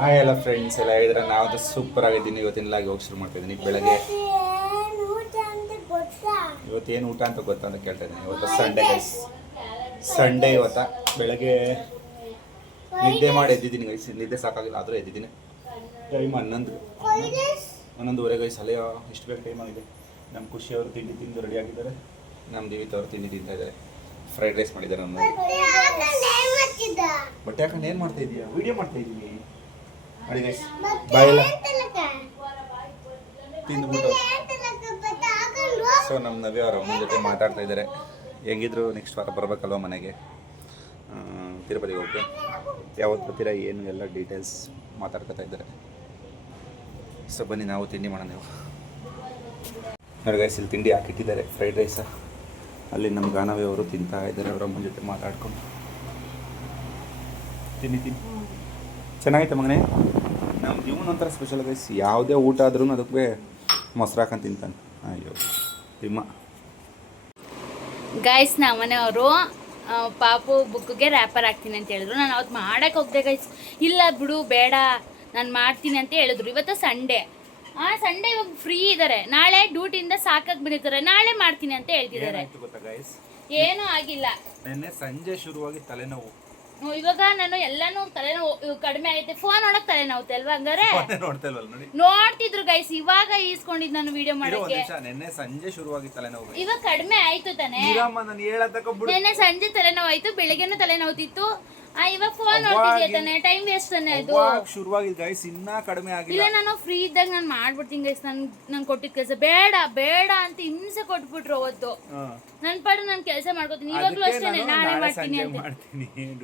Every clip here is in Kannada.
ಹಾಯ್ ಎಲ್ಲ ಫ್ರೆಂಡ್ಸ್ ಎಲ್ಲ ಹೇಳಿದ್ರೆ ನಾವು ಸೂಪರ್ ಆಗಿದ್ದೀನಿ. ಇವತ್ತಿನ ಹೋಗಿ ಶುರು ಮಾಡ್ತಾ ಇದ್ದೀನಿ. ಬೆಳಗ್ಗೆ ಇವತ್ತೇನು ಊಟ ಅಂತ ಗೊತ್ತಾ ಅಂತ ಕೇಳ್ತಾ ಇದ್ದೀನಿ. ಇವತ್ತು ಸಂಡೇ ಇವತ್ತ ಬೆಳಗ್ಗೆ ನಿದ್ದೆ ಮಾಡಿ ಎದ್ದಿದ್ದೀನಿ ಗೈಸ್. ನಿದ್ದೆ ಸಾಕಾಗಿಲ್ಲ ಆದರೂ ಎದ್ದಿದ್ದೀನಿ. Time 11:30 guys. ಅಲೆಯೋ ಇಷ್ಟು ಬೇಗ ಟೈಮ್ ಆಗಿದೆ. ನಮ್ಮ ಖುಷಿಯವರು ತಿಂಡಿ ತಿಂದು ರೆಡಿ ಆಗಿದ್ದಾರೆ. ನಮ್ಮ ದೇವಿತ್ ಅವರು ತಿಂಡಿ ತಿಂತಾ ಇದ್ದಾರೆ. ಫ್ರೈಡ್ ರೈಸ್ ಮಾಡಿದ್ದಾರೆ. ನಮ್ಮ ಬಟ್ಟೆ ಹಾಕೊಂಡು ಏನು ಮಾಡ್ತಾ ಇದೀಯಾ? ವಿಡಿಯೋ ಮಾಡ್ತಾ ಇದ್ದೀನಿ ನೋಡಿ ಗೈಸ್. ಬಾಯೆಲ್ಲ ತಿಂದುಬಿಟ್ಟು ಸೊ ನಮ್ಮ ನವ್ಯ ಅವರು ಅಮ್ಮನ ಜೊತೆ ಮಾತಾಡ್ತಾ ಇದ್ದಾರೆ. ಹೆಂಗಿದ್ರು ನೆಕ್ಸ್ಟ್ ವಾರ ಬರಬೇಕಲ್ವ ಮನೆಗೆ, ತಿರುಪತಿಗೆ ಹೋಗಿ. ಯಾವತ್ತು ಬರ್ತೀರಾ ಏನು ಎಲ್ಲ ಡೀಟೇಲ್ಸ್ ಮಾತಾಡ್ಕೊತಾ ಇದ್ದಾರೆ. ಸೊ ಬನ್ನಿ ನಾವು ತಿಂಡಿ ಮಾಡೋಣ. ನೀವು ನೋಡಿ ಗೈಸ್, ಇಲ್ಲಿ ತಿಂಡಿ ಹಾಕಿಟ್ಟಿದ್ದಾರೆ ಫ್ರೈಡ್ ರೈಸ. ಅಲ್ಲಿ ನಮ್ಮ ಗಾನವಿ ಅವರು ತಿಂತಾ ಇದ್ದಾರೆ. ಅವರ ಅಮ್ಮನ ಜೊತೆ ಮಾತಾಡ್ಕೊಂಡು ತಿನ್ನಿ ಚೆನ್ನಾಗೈತೆ ಮಗನೇ. ನಮ್ಮ ಜೀವನ ಒಂಥರ ಸ್ಪೆಷಲ್ ಗೈಸ್. ಯಾವುದೇ ಊಟ ಆದ್ರೂ ಅದಕ್ಕೆ ಮೊಸರು ಹಾಕೊಂಡು ತಿಂತಾನೆ. ಅಯ್ಯೋ ತಿಮ್ಮ ಗೈಸ್, ನಮ್ಮ ಮನೆಯವರು ಪಾಪು ಬುಕ್ಗೆ ರ್ಯಾಪರ್ ಹಾಕ್ತೀನಿ ಅಂತ ಹೇಳಿದ್ರು. ನಾನು ಅವತ್ತು ಮಾಡೋಕ್ಕೆ ಹೋಗ್ದೆ ಗೈಸ್. ಇಲ್ಲ ಬಿಡು ಬೇಡ ನಾನು ಮಾಡ್ತೀನಿ ಅಂತ ಹೇಳಿದ್ರು. ಇವತ್ತು ಸಂಡೇ. ಸಂಡೇ ಇವಾಗ ಫ್ರೀ ಇದ್ದಾರೆ. ನಾಳೆ ಡ್ಯೂಟಿಯಿಂದ ಸಾಕಾಗಿ ಬಂದಿರ್ತಾರೆ. ನಾಳೆ ಮಾಡ್ತೀನಿ ಅಂತ ಹೇಳ್ತಿದ್ದಾರೆ. ಏನೂ ಆಗಿಲ್ಲ. ನೆನ್ನೆ ಸಂಜೆ ಶುರುವಾಗಿ ತಲೆನೋವು. ಇವಾಗ ನಾನು ಎಲ್ಲಾನು ತಲೆನೋವು ಕಡಿಮೆ ಆಗೈತೆ. ಫೋನ್ ನೋಡಕ್ ತಲೆನೋವುತ್ತೆ ಅಲ್ವಾ? ಹಂಗಾರೆ ನೋಡ್ತಿದ್ರು ಗೈಸ್. ಇವಾಗ ಈಸ್ಕೊಂಡಿದ್ ನಾನು ವಿಡಿಯೋ ಮಾಡಕ್ಕೆ. ನೆನ್ನೆ ಸಂಜೆ ಶುರುವಾಗಿ ತಲೆನೋವು. ಇವಾಗ ಕಡಿಮೆ ಆಯ್ತು ತಾನೆ. ನೆನ್ನೆ ಸಂಜೆ ತಲೆನೋವು ಆಯ್ತು, ಬೆಳಿಗ್ಗೆನೂ ತಲೆನೋವುತ್ತಿತ್ತು. ಇವಾಗ ಫೋನ್ ನೋಡ್ತಿದ್ಯಾ ತಾನೆ, ಟೈಮ್ ವೇಸ್ಟ್ ತಾನೆ ಅದು. ಶುರುವಾಗಿ ಗೈಸ್ ಇನ್ನೂ ಕಡಿಮೆ ಆಗಿಲ್ಲ. ಇಲ್ಲ ನಾನು ಫ್ರೀ ಇದ್ದಾಗ ನಾನು ಮಾಡ್ಬಿಡ್ತೀನಿ ಗೈಸ್. ನಾನು ಕೊಟ್ಟಿದ್ದ ಕೆಲಸ ಬೇಡ ಬೇಡ ಅಂತ ಹಿಂಸೆ ಕೊಟ್ಬಿಟ್ರು ಅವತ್ತು. ನನ್ ಪಾಡು ನಾನು ಕೆಲಸ ಮಾಡ್ಕೋತೀನಿ. ಇವಾಗ್ಲೂ ಅಷ್ಟೇ ನಾಳೆ ಮಾಡ್ತೀನಿ ಅಂತ.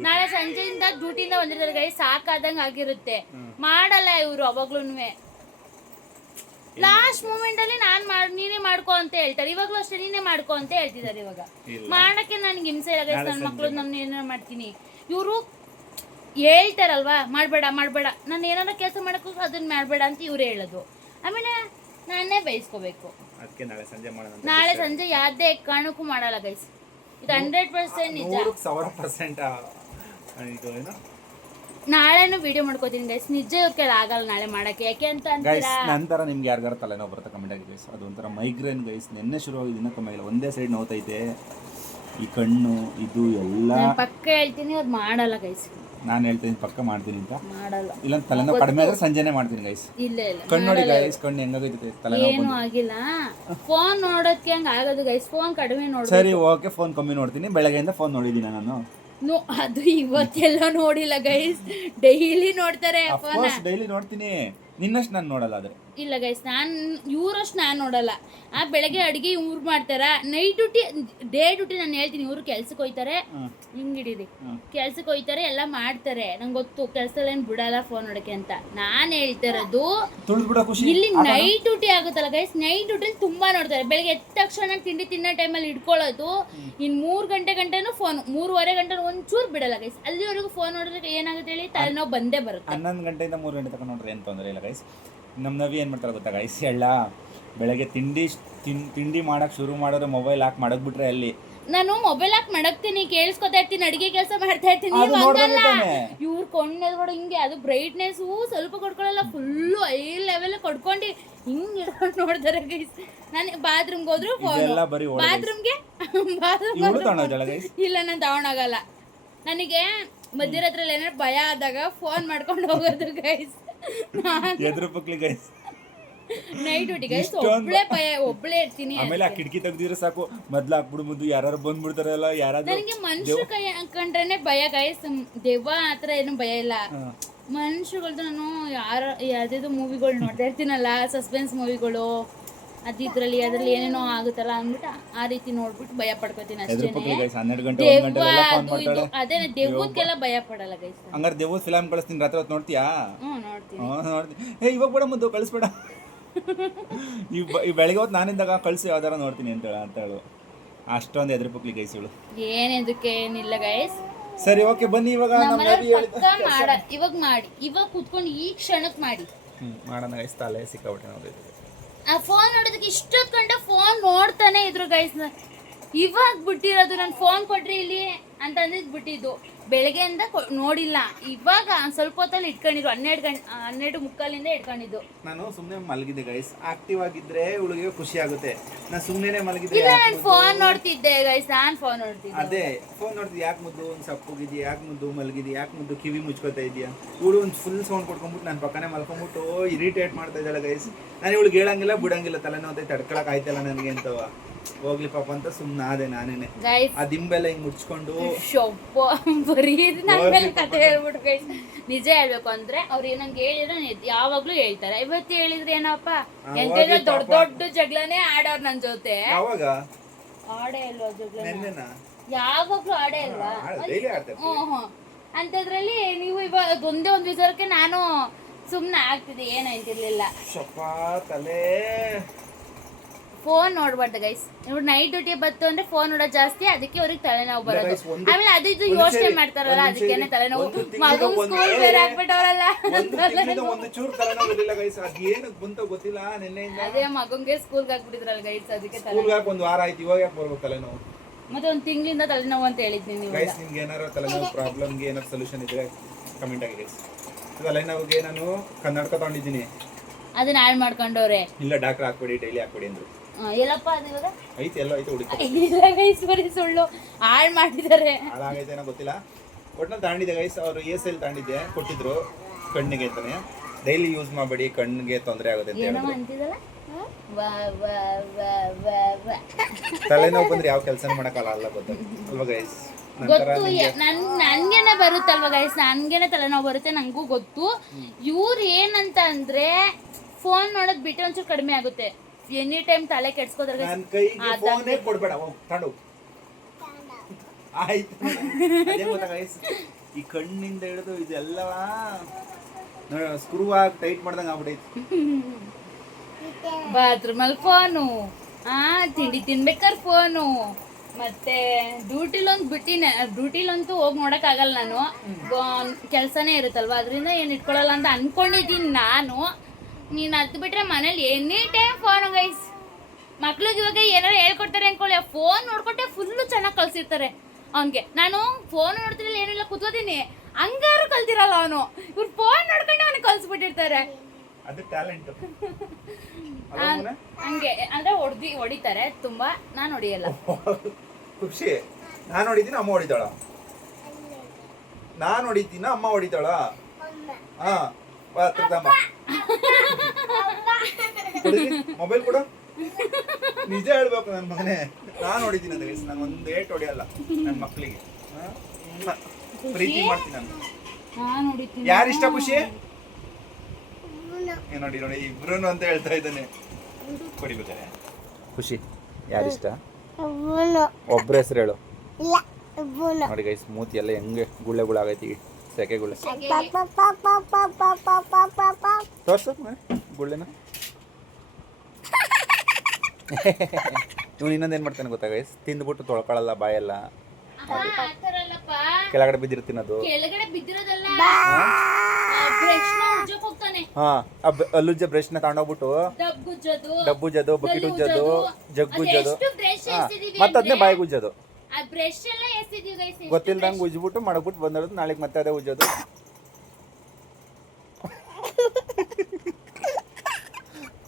ನಾಳೆ ಸಂಜೆಯಿಂದ ಡ್ಯೂಟಿಯಿಂದ ಬಂದಿರ್ತಾರೆ ಗೈಸ್. ಸಾಕಾದಂಗ ಆಗಿರುತ್ತೆ. ಮಾಡಲ್ಲ ಇವ್ರು ಅವಾಗ್ಲೂನುವೆ. ಲಾಸ್ಟ್ ಮೂಮೆಂಟ್ ಅಲ್ಲಿ ನೀನೇ ಮಾಡ್ಕೊ ಅಂತ ಹೇಳ್ತಾರೆ. ಇವಾಗ್ಲೂ ಅಷ್ಟೇ ನೀನೇ ಮಾಡ್ಕೊ ಅಂತ ಹೇಳ್ತಿದ್ದಾರೆ. ಇವಾಗ ಮಾಡಕ್ಕೆ ನನ್ಗೆ ಹಿಂಸೆ ಇಲ್ಲ ಗೈಸ್. ನನ್ನ ಮಕ್ಳು ನಾನು ಏನಾರ ಮಾಡ್ತೀನಿ. ಇವರು ಹೇಳ್ತಾರಲ್ವಾ ಮಾಡಬೇಡ ಮಾಡಬೇಡ, ನಾನು ಏನಾರ ಕೆಲಸ ಮಾಡಕ್ಕೂ ಅದನ್ನ ಮಾಡಬೇಡ ಅಂತ ಇವ್ರು ಹೇಳೋದು. ಆಮೇಲೆ ನಾನೇ ಬಯಸ್ಕೋಬೇಕು. ನಾಳೆ ಸಂಜೆ ಯಾವುದೇ ಕಾರಣಕ್ಕೂ ಮಾಡಲ್ಲ ಗೈಸ್. ಇದು 100% ನಿಜ. ನಾಳೆನೂ ವಿಡಿಯೋ ಮಾಡ್ಕೋತೀನಿ ಗೈಸ್. ನಿಜ ಇವತ್ತು ಆಗಲ್ಲ ನಾಳೆ ಮಾಡಕ್ಕೆ. ಯಾಕೆ ಅಂತ ಅಂತೀರಾ? ನಂತರ ನಿಮ್ಗೆ ಯಾರಿಗಾರ ತಲೆನೋವು ಬರುತ್ತೆ ಕಮೆಂಟ್ ಆಗಿ ಗೈಸ್. ಅದು ಒಂಥರ ಮೈಗ್ರೇನ್ ಗೈಸ್. ನೆನ್ನೆ ಶುರುವಾಗಿ ದಿನ ಕಮ್ಮಿ ಇಲ್ಲ. ಒಂದೇ ಸೈಡ್ ನೋವ್ತೈತೆ. ಈ ಕಣ್ಣು ಇದು ಎಲ್ಲ ಪಕ್ಕ ಹೇಳ್ತೀನಿ. ಅದು ಮಾಡಲ್ಲ ಗೈಸ್. ನಾನು ಹೇಳ್ತೀನಿ ಪಕ್ಕ ಮಾಡ್ತೀನಿ ಅಂತ. ಮಾಡಲ್ಲ. ಇಲ್ಲ ತಲೆನೋವು ಕಡಿಮೆ ಆದ್ರೆ ಸಂಜೆನೆ ಮಾಡ್ತೀನಿ ಗೈಸ್. ಇಲ್ಲ ಇಲ್ಲ ಕಣ್ಣು ನೋಡಿ ಗೈಸ್. ಕಣ್ಣು ಹೆಂಗಾಗೈತೆ ತಲೆನೋವು. ಏನು ಆಗಿಲ್ಲ. ಫೋನ್ ನೋಡೋದಕ್ಕೆ ಹಂಗ ಆಗೋದು ಗೈಸ್. ಫೋನ್ ಕಡಿಮೆ ನೋಡಿ. ಸರಿ ಓಕೆ, ಫೋನ್ ಕಮ್ಮಿ ನೋಡ್ತೀನಿ. ಬೆಳಗ್ಗೆಯಿಂದ ಫೋನ್ ನೋಡಿದ್ದೀನಿ ನಾನು. ಅದು ಇವತ್ತೆಲ್ಲ ನೋಡಿಲ್ಲ ಗೈಸ್. ಡೈಲಿ ನೋಡ್ತಾರೆ ಫೋನ್. ಡೈಲಿ ನೋಡ್ತೀನಿ. ನಿನ್ನಷ್ಟು ನಾನು ನೋಡಲ್ಲ. ಆದ್ರೆ ಇಲ್ಲ ಗೈಸ್, ಇವ್ರಷ್ಟು ನಾನು ನೋಡಲ್ಲ. ಬೆಳಗ್ಗೆ ಅಡುಗೆ ಇವ್ರು ಮಾಡ್ತಾರ. ನೈಟ್ ಡ್ಯೂಟಿ ಡೇ ಡ್ಯೂಟಿ ನಾನು ಹೇಳ್ತೀನಿ. ಇವ್ರು ಕೆಲ್ಸಕ್ಕೆ ಹೋಯ್ತಾರೆ. ಹಿಂಗಿಡೀರಿ, ಕೆಲ್ಸಕ್ಕೆ ಹೋಯ್ತಾರೆ ಎಲ್ಲ ಮಾಡ್ತಾರೆ. ನಂಗೆ ಗೊತ್ತು ಕೆಲ್ಸದಲ್ಲಿ ಏನು ಬಿಡಲ್ಲ ಫೋನ್ ನೋಡಕ್ಕೆ ಅಂತ. ನಾನು ಹೇಳ್ತಾ ಇರೋದು ಇಲ್ಲಿ ನೈಟ್ ಡ್ಯೂಟಿ ಆಗುತ್ತಲ್ಲ ಗೈಸ್. ನೈಟ್ ಡ್ಯೂಟಿಲಿ ತುಂಬಾ ನೋಡ್ತಾರೆ. ಬೆಳಗ್ಗೆ ಎದ್ದ ತಕ್ಷಣ ತಿಂಡಿ ತಿನ್ನೋ ಟೈಮಲ್ಲಿ ಇಟ್ಕೊಳ್ಳೋದು. ಇನ್ನು 3 ಗಂಟೆ ಫೋನ್, 3:30 ಗಂಟೆ ಒಂಚೂರು ಬಿಡಲ್ಲ ಗೈಸ್. ಅಲ್ಲಿವರೆಗೂ ಫೋನ್ ನೋಡಿದ್ರೆ ಏನಾಗುತ್ತೆ ಹೇಳಿ, ತಲೆನೋವು ಬಂದೇ ಬರುತ್ತೆ. 11 ಗಂಟೆಯಿಂದ 3 ಗಂಟೆ ತನಕ ನೋಡ್ರಿ ಏನು ತೊಂದರೆ ಇಲ್ಲ ಗೈಸ್. ನಮ್ಮ ನವಿ ಏನು ಮಾಡ್ತಾರೆ ಗೊತ್ತಾ ಗೈಸ್? ಎಲ್ಲ ಬೆಳಗ್ಗೆ ತಿಂಡಿ ಮಾಡಕ್ಕೆ ಶುರು ಮಾಡಿದ್ರೆ ಮೊಬೈಲ್ ಹಾಕಿ ಮಡಗ್ಬಿಟ್ರೆ ಅಲ್ಲಿ ನಾನು ಮೊಬೈಲ್ ಹಾಕಿ ಮಡಗ್ತೀನಿ, ಕೇಳಿಸ್ಕೊತಾ ಇರ್ತೀನಿ, ಅಡುಗೆ ಕೆಲಸ ಮಾಡ್ತಾ ಇರ್ತೀನಿ. ಇವ್ರು ಕೊಂಡೆದ್ಬಿಡು ಹಿಂಗೆ. ಅದು ಬ್ರೈಟ್ನೆಸ್ ಸ್ವಲ್ಪ ಕೊಡ್ಕೊಳ್ಳಲ್ಲ, ಫುಲ್ಲು ಹೈ ಲೆವೆಲ್ ಕೊಡ್ಕೊಂಡು ಹಿಂಗೆ ಹಿಡ್ಕೊಂಡು ನೋಡ್ತಾರೆ ಗೈಸ್. ನಾನು ಬಾತ್ರೂಮ್ಗೆ ಹೋದ್ರು ಬಾತ್ರೂಮ್ಗೆ ಇಲ್ಲ ನಾನು ತಗೊಂಡೋಗಲ್ಲ. ನನಗೆ ಮಧ್ಯರಾತ್ರಿಯಲ್ಲಿ ಏನಾದ್ರು ಭಯ ಆದಾಗ ಫೋನ್ ಮಾಡ್ಕೊಂಡು ಹೋಗೋದು ಗೈಸ್. Night duty guys. ಒಬ್ಳೆ ಇರ್ತೀನಿ. ಆಮೇಲೆ ಆ ಕಿಟಕಿ ತೆಗ್ದಿದ್ರೆ ಸಾಕು, ಮೊದ್ಲು ಹಾಕ್ಬಿಡು, ಮುಂದೆ ಯಾರು ಬಂದ್ಬಿಡ್ತಾರಲ್ಲ. ಯಾರಾದ್ರೂ ನನಗೆ ಮನುಷ್ಯರು ಕೈ ಕಂಡ್ರೇನೆ ಭಯ ಗೈಸ್. ದೆವ್ವ ಆತರ ಏನು ಭಯ ಇಲ್ಲ. ಮನುಷ್ಯಗಳ್ದು ನಾನು ಯಾವ್ದು ಮೂವಿಗಳು ನೋಡ್ತಾ ಇರ್ತೀನಲ್ಲ, ಸಸ್ಪೆನ್ಸ್ ಮೂವಿಗಳು, ಅದ್ರಲ್ಲಿ ಏನೇನೋ ಆಗುತ್ತಲ್ಲ ಅಂದ್ಬಿಟ್ಟು ಆ ರೀತಿ ನೋಡ್ಬಿಟ್ಟು ಭಯ ಪಡ್ಕೋತೀನಿ ಅಷ್ಟೇ. ಅದೇ ದೆವ್ವಕ್ಕೆಲ್ಲ ಭಯ ಪಡಲ್ಲ ಗೈಸ್. ಹಂಗಾರೆ ದೆವ್ವದ ಫಿಲಮ್ ಕಳಿಸ್ತೀನಿ, ರಾತ್ರಿ ಹೊತ್ತು ನೋಡ್ತೀಯಾ? ನೋಡ್ತೀನಿ. ಇವಾಗ ಕೂಡ ಮುಂದೆ ಕಳಿಸ್ಬೇಡ. ಈ ಬೆಳಗ್ಗೆ ಹೊತ್ತು ನಾನಿಂದಾಗ ಕಳಿಸಿ ಯಾವ್ದಾರ ನೋಡ್ತೀನಿ ಅಂತ ಹೇಳು. ಅಷ್ಟೊಂದು ಎದುರು ಪುಕ್ಲಿ ಗೈಸ್ ಇವಳು. ಏನಿದಕ್ಕೆ ಏನಿಲ್ಲ ಗೈಸ್. ಸರಿ ಓಕೆ ಬನ್ನಿ. ಇವಾಗ ಇವಾಗ ಮಾಡಿ, ಇವಾಗ ಕುತ್ಕೊಂಡು ಈ ಕ್ಷಣಕ್ಕೆ ಮಾಡಿ ಮಾಡೋಣ ಗೈಸ್. ತಲೆ ಸಿಕ್ಕಾಬಿಟ್ಟೆ ನಾವು ಆ ಫೋನ್ ನೋಡೋದಕ್ಕೆ ಇಷ್ಟೊತ್ತು ಗಂಟೆ ಫೋನ್ ನೋಡ್ತಾನೆ ಇದ್ರು ಗೈಸ್. ಇವಾಗ ಬಿಟ್ಟಿರೋದು. ನಾನು ಫೋನ್ ಕೊಟ್ರಿ ಇಲ್ಲಿ ಅಂತ ಅಂದಿದ್ದು ಬಿಟ್ಟಿದ್ದು. ಬೆಳಗ್ಗೆಯಿಂದ ನೋಡಿಲ್ಲ. ಇವಾಗ ಸ್ವಲ್ಪ ಹೊತ್ತಲ್ಲಿ ಇಟ್ಕೊಂಡಿದ್ರು 12 ಮುಕ್ಕಾಲಿಂದ ಇಟ್ಕೊಂಡಿದ್ದು. ನಾನು ಸುಮ್ಮನೆ ಮಲಗಿದ್ದೆ ಗೈಸ್. ಆಕ್ಟಿವ್ ಆಗಿದ್ರೆ ಇವಳಿಗೆ ಖುಷಿ ಆಗುತ್ತೆ. ನಾನು ಸುಮ್ಮನೆ ಮಲಗಿದ್ರೆ ಇಲ್ಲ, ನಾನು ಫೋನ್ ನೋಡ್ತಿದ್ದೆ ಗೈಸ್, ನಾನು ಫೋನ್ ನೋಡ್ತಿದ್ದೆ. ಅದೇ ಫೋನ್ ನೋಡ್ತಿದ್ದೆ. ಯಾಕೆ ಮುದ್ದು ಒಂದು ಸಪ್ಪುಗಿದ್ಯಾ, ಯಾಕೆ ಮುದ್ದು ಮಲಗಿದ್ಯಾ, ಯಾಕೆ ಮುದ್ದು ಕಿವಿ ಮುಚ್ಕೋತಾ ಇದೆಯಾ. ಇವಳು ಒಂದು ಫುಲ್ ಸೌಂಡ್ ಕೊಟ್ಕೊಂಡ್ಬಿಟ್ಟು ನನ್ನ ಪಕ್ಕನೇ ಮಲ್ಕೊಂಡ್ಬಿಟ್ಟು ಇರಿಟೇಟ್ ಮಾಡ್ತಾ ಇದ್ದಾಳೆ ಗೈಸ್. ನಾನು ಇವಳಿಗೆ ಹೇಳಂಗಿಲ್ಲ ಬಿಡಂಗಿಲ್ಲ, ತಲೆನೋವು ತಡ್ಕೊಳಕ್ ಆಯ್ತಲ್ಲ ನನಗೆ ಅಂತವ. ಹೋಗ್ಲಿ ಪಾಪ ಅಂತ ಸುಮ್ಮನೆ ಆದೆ ನಾನೇನೆ. ಆ ದಿಂಬೆಲ್ಲ ಹಿಂಗ್ ಮುಚ್ಕೊಂಡು ಬರೀ ನನ್ ಮೇಲೆ ಕತೆ ಹೇಳ್ಬಿಟ್ಟು ಗೈಸ್. ನಿಜ ಹೇಳ್ಬೇಕು ಅಂದ್ರೆ ಅವ್ರು ಏನಂಗೆ ಹೇಳಿದ್ರೆ ಯಾವಾಗ್ಲೂ ಹೇಳ್ತಾರೆ. ಇವತ್ತು ಹೇಳಿದ್ರೆ ಏನಪ್ಪ ಎಂತ ದೊಡ್ಡ ದೊಡ್ಡ ಜಗಳನೇ ಆಡೋರ್ ನನ್ ಜೊತೆ. ಯಾವಾಗ ಆಡೇ ಇಲ್ವಾ ಜಗಳ? ನೆನ್ನೆನಾ? ಯಾವಾಗ್ಲೂ ಆಡೇ ಇಲ್ವಾ? ಡೈಲಿ ಆಡ್ತಾರೆ. ಅಂತದ್ರಲ್ಲಿ ನೀವು ಇವಾಗ ಒಂದೇ ಒಂದ್ ವಿಚಾರಕ್ಕೆ ನಾನು ಸುಮ್ನೆ ಆಗ್ತಿದ್ದೆ, ಏನಾಯ್ತಿರ್ಲಿಲ್ಲ. ತಲೆ ಫೋನ್ ನೋಡ್ಬಾರ್ದು ಗೈಸ್. ಇವ್ರು ನೈಟ್ ಡ್ಯೂಟಿ ಬತ್ತು ಅಂದ್ರೆ ಫೋನ್ ನೋಡೋದು ಜಾಸ್ತಿ, ಅದಕ್ಕೆ ಅವ್ರಿಗೆ ತಲೆನೋವು ಬರೋದು. ಆಮೇಲೆ ಅದು ಇದು ಯೋಚನೆ ಮಾಡ್ತಾರಲ್ಲ, ಅದಕ್ಕೇನೆ ತಲೆನೋವು. ಮಗು ಸ್ಕೂಲ್ ಬೇರೆ ಹಾಕ್ಬಿಟ್ಟವ್ರಲ್ಲ, ಒಂದು ಚೂರು ತಲೆನೋವು ಇರಲಿಲ್ಲ ಗೈಸ್. ಅದೇನು ಬಂತ ಗೊತ್ತಿಲ್ಲ ನೆನ್ನೆಯಿಂದ. ಅದೇ ಮಗಂಗೆ ಸ್ಕೂಲ್ಗೆ ಹಾಕ್ಬಿಟ್ಟಿದ್ರಲ್ಲ ಗೈಸ್, ಅದಕ್ಕೆ ಸ್ಕೂಲ್ಗೆ ಹಾಕಿ ಒಂದು ವಾರ ಆಯ್ತು. ಇವಾಗ ಯಾಕೆ ಬರ್ಬೇಕು ತಲೆನೋವು? ಮತ್ತೆ ಒಂದು ತಿಂಗಳಿಂದ ತಲೆನೋವು ಅಂತ ಹೇಳಿದ್ನಿ ನೀವು. ಗೈಸ್ ನಿಮ್ಗೆ ಏನಾರು ತಲೆನೋವು ಪ್ರಾಬ್ಲಮ್ಗೆ ಏನಾರು ಸೊಲ್ಯೂಷನ್ ಇದ್ರೆ ಕಮೆಂಟ್ ಆಗಿ ಗೈಸ್. ತಲೆನೋವಿಗೆ ನಾನು ಕನ್ನಡಕ ತಗೊಂಡಿದ್ದೀನಿ, ಅದನ್ನ ಹಾಳು ಮಾಡ್ಕೊಂಡವ್ರೆ. ಇಲ್ಲ ಡಾಕ್ಟರ್ ಹಾಕ್ಬೇಡಿ, ಡೈಲಿ ಹಾಕ್ಬೇಡಿ ಅಂದ್ರು. ಎಲ್ಲಪ್ಪ ಅದು ಇವಾಗ ಐತೆ, ಎಲ್ಲ ಐತೆ, ಹುಡುಕಿ. ಇಲ್ಲ ಗೈಸ್, ಬರೀ ಸುಳ್ಳು ಹಾಳು ಮಾಡಿದ್ದಾರೆ. ಹಾಳಾಗೈತೆ ಏನೋ ಗೊತ್ತಿಲ್ಲ. ಒಟ್ನಲ್ಲಿ ತಗೊಂಡಿದ್ದೆ ಗೈಸ್. ಅವರು ಎಲ್ ತಗೊಂಡಿದ್ದೆ, ಕೊಟ್ಟಿದ್ರು ಕಣ್ಣಿಗೆ ಅಂತಾನೆ. ಡೈಲಿ ಯೂಸ್ ಮಾಡಬೇಡಿ, ಕಣ್ಣಿಗೆ ತೊಂದರೆ ಆಗುತ್ತೆ ಅಂತ ಏನೋ ಹೇಳಿದ್ರು. ಅಂತಿದಲ್ಲ, ತಲೆನೋವು ಬಂದ್ರೆ ಯಾವ ಕೆಲಸ ಮಾಡಕ್ಕಾಗಲ್ಲ ಗೊತ್ತು ಅಲ್ವಾ ಗೈಸ್? ಗೊತ್ತು, ನನ್ಗೇನೆ ಬರುತ್ತಲ್ವ ಗೈಸ್, ನನ್ಗೇನೆ ತಲೆನೋವು ಬರುತ್ತೆ, ನಂಗೂ ಗೊತ್ತು. ಇವ್ರು ಏನಂತ ಅಂದ್ರೆ ಫೋನ್ ನೋಡೋದ್ ಬಿಟ್ಟರೆ ಒಂಚೂರು ಕಡಿಮೆ ಆಗುತ್ತೆ. ಎನಿ ಟೈಮ್ ತಲೆ ಕೆಡ್ಸ್ಕೋತಾರೆ. ನನ್ನ ಕೈಗೆ ಫೋನೇ ಕೊಡ್ಬೇಡ, ತಡು ಆಯ್ತು. ಅದೇ ಗೊತ್ತಾ ಗೈಸ್, ಈ ಕಣ್ಣಿಂದ ಹಿಡಿದು ಇದೆಲ್ಲ ಸ್ಕ್ರೂ ಆಗಿ ಟೈಟ್ ಮಾಡ್ದಂಗೆ ಆಗ್ಬಿಟ್ಟೈತಿ. ಬಾತ್ರೂಮಲ್ಲಿ ಫೋನು, ತಿಂಡಿ ತಿನ್ಬೇಕಾದ್ರೆ ಫೋನು, ಮತ್ತೆ ಡ್ಯೂಟಿಲೊಂದು ಬಿಟ್ಟಿನ. ಡ್ಯೂಟಿಲಂತೂ ಹೋಗಿ ನೋಡೋಕ್ಕಾಗಲ್ಲ ನಾನು, ಕೆಲಸನೇ ಇರುತ್ತಲ್ವ, ಅದರಿಂದ ಏನು ಇಟ್ಕೊಳ್ಳಲ್ಲ ಅಂತ ಅನ್ಕೊಂಡಿದ್ದೀನಿ ನಾನು. ನೀನು ಅದು ಬಿಟ್ರೆ ಮನೇಲಿ ಎನಿ ಟೈಮ್ ಫೋನು ಗೈಸ್. ಮಕ್ಳಿಗೆ ಇವಾಗ ಏನಾರು ಹೇಳ್ಕೊಡ್ತಾರೆ ಅನ್ಕೊಳ್ಳಿ, ಫೋನ್ ನೋಡ್ಕೊಟ್ಟೆ ಫುಲ್ಲು ಚೆನ್ನಾಗಿ ಕಲ್ಸಿರ್ತಾರೆ ಅವನಿಗೆ. ನಾನು ಫೋನ್ ನೋಡ್ತಿರಲಿಲ್ಲ, ಏನಿಲ್ಲ ಕೂತ್ಕೋತೀನಿ, ಹಂಗಾರು ಕಲ್ತಿರಲ್ಲ ಅವನು. ಇವ್ರು ಫೋನ್ ನೋಡ್ಕೊಂಡು ಅವನಿಗೆ ಕಲ್ಸ್ಬಿಟ್ಟಿರ್ತಾರೆ. ಅದು ಟ್ಯಾಲೆಂಟ್. ಹಂಗೆ ಅಂದ್ರೆ ಹೊಡಿತಾರೆ ತುಂಬಾ, ನಾನು ಹೊಡಿಯಲ್ಲ. ಖುಷಿ, ನಾನು ಹೊಡಿತೀನಿ, ಅಮ್ಮ ಹೊಡಿತಾಳ. ನಾನು ಹೊಡಿತೀನ, ಅಮ್ಮ ಹೊಡಿತಾಳ. ಹಾ, ಮೊಬೈಲ್ ಕೊಡು. ನಿಜ ಹೇಳ್ಬೇಕು ನನ್ನ ಮಗನೇ, ನಾನು ಹೊಡಿತೀನಿ ಅಂತ ಗೈಸ್. ನಾನು ಒಂದು ಏಟ್ ಹೊಡಿಯಲ್ಲ ನನ್ನ ಮಕ್ಳಿಗೆ. ಪ್ರೀತಿ ಮಾಡ್ತೀನಿ ನಾನು. ಯಾರಿಷ್ಟ ಖುಷಿ? ನೋಡಿ ನೋಡಿ, ಇಬ್ರು ಅಂತ ಹೇಳ್ತಾ ಇದ್ದಾನೆ. ಹೊಡಿಬೇಕಾರೆ ಖುಷಿ ಯಾರಿಷ್ಟ? ಒಬ್ರ ಹೆಸರು ಹೇಳು. ನೋಡಿ ಗೈಸ್, ಮೂತಿ ಎಲ್ಲ ಹೆಂಗೆ ಗುಳ್ಳೆಗಳಾಗೈತಿ, ಸೆಕೆಗುಳ್ಳೆ. ತೋರ್ಸು ಗುಳ್ಳೆನ. ಇವನು ಇನ್ನೊಂದೇನು ಮಾಡ್ತಾನೆ ಗೊತ್ತಾ ಗೈಸ್? ತಿಂದ್ಬಿಟ್ಟು ತೊಳ್ಕೊಳ್ಳಲ್ಲ ಬಾಯೆಲ್ಲ, ಕೆಳಗಡೆ ಬಿದ್ದಿರ್ತೀನಿ. ಅದು ಕೆಳಗಡೆ ಬಿದ್ದಿರೋದಲ್ಲ, ಅಲ್ಲುಜ್ಜ ಬ್ರಷ್ ನ ತಗೊಂಡೋಗ್ಬಿಟ್ಟು ಡಬ್ಬುಜ್ಜೋದು, ಬಕೆಟ್ ಉಜ್ಜೋದು, ಜಗ್ಗುಜ್ಜೋದು, ಮತ್ತೆ ಅದನ್ನೇ ಬಾಯಿಗೆ ಉಜ್ಜೋದು. ಗೊತ್ತಿಲ್ದಂಗೆ ಉಜ್ಬಿಟ್ಟು ಮಡಗ್ಬಿಟ್ಟು ಬಂದಿರೋದು, ನಾಳೆಗೆ ಮತ್ತೆ ಅದೇ ಉಜ್ಜೋದು.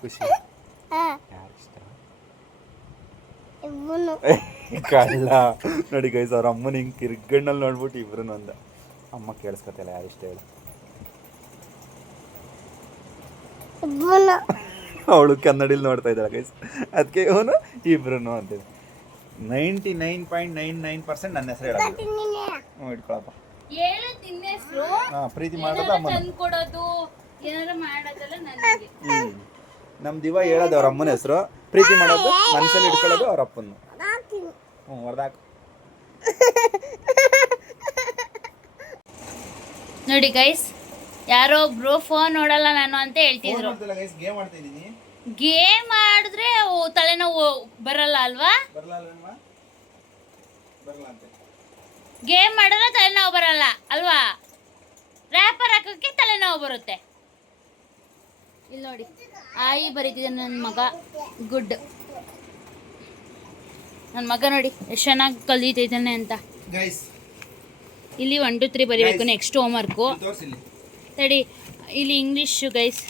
ಖುಷಿ ಯಾರಿಷ್ಟ? ಕಳ್ಳ. ನೋಡಿ ಗೈಸ್, ಅವ್ರ ಅಮ್ಮನ ಹಿಂಗೆ ಕಿರ್ಗಣ್ಣಲ್ಲಿ ನೋಡ್ಬಿಟ್ಟು ಇಬ್ರು ಅಂದ. ಅಮ್ಮ ಕೇಳಿಸ್ಕೊತಿಲ್ಲ, ಯಾರಿಷ್ಟ ಹೇಳು? ಅವಳು ಕನ್ನಡಿಲಿ ನೋಡ್ತಾ ಇದ್ದಾಳೆ ಗೈಸ್, ಅದಕ್ಕೆ ಇವನು ಇಬ್ರು ಅಂತೇಳಿ. 99.99% ನನ್ನ ಹೆಸರು ಹೇಳೋದು. ಇಟ್ಕೊಳಪ್ಪ. ಪ್ರೀತಿ ಮಾಡೋದು ಅಮ್ಮನ. ನಮ್ಮ ದಿವ ಹೇಳೋದು ಅವ್ರ ಅಮ್ಮನ ಹೆಸರು, ಪ್ರೀತಿ ಮಾಡೋದು ಮನಸ್ಸಲ್ಲಿ ಇಟ್ಕೊಳ್ಳೋದು ಅವ್ರ ಅಪ್ಪನ. ಹೊರದಾಕು. ನೋಡಿ ಗೈಸ್, ಯಾರೋ ಒಬ್ರು ಫೋನ್ ನೋಡಲ್ಲ ನಾನು ಅಂತ ಹೇಳ್ತಿದ್ರು. ಗೇಮ್ ಆಡಿದ್ರೆ ತಲೆನೋವು ಬರಲ್ಲ ಅಲ್ವಾ? ಗೇಮ್ ಮಾಡಿದ್ರೆ ತಲೆನೋವು ಬರಲ್ಲ ಅಲ್ವಾ? ರ್ಯಾಪರ್ ಹಾಕೋಕ್ಕೆ ತಲೆನೋವು ಬರುತ್ತೆ. ಇಲ್ಲಿ ನೋಡಿ, ಆಯಿ ಬರೀತಿದ್ದಾನೆ ನನ್ನ ಮಗ. ಗುಡ್. ನನ್ನ ಮಗ ನೋಡಿ ಎಷ್ಟು ಚೆನ್ನಾಗಿ ಕಲಿತೈತಾನೆ ಅಂತ. ಗೈಸ್ ಇಲ್ಲಿ 1 2 3 ಬರೀಬೇಕು. ನೆಕ್ಸ್ಟ್ ಹೋಮ್ವರ್ಕು ತೋರಿಸಿಲ್ಲಿ ತಡಿ. ಇಲ್ಲಿ ಇಂಗ್ಲೀಷು ಗೈಸ್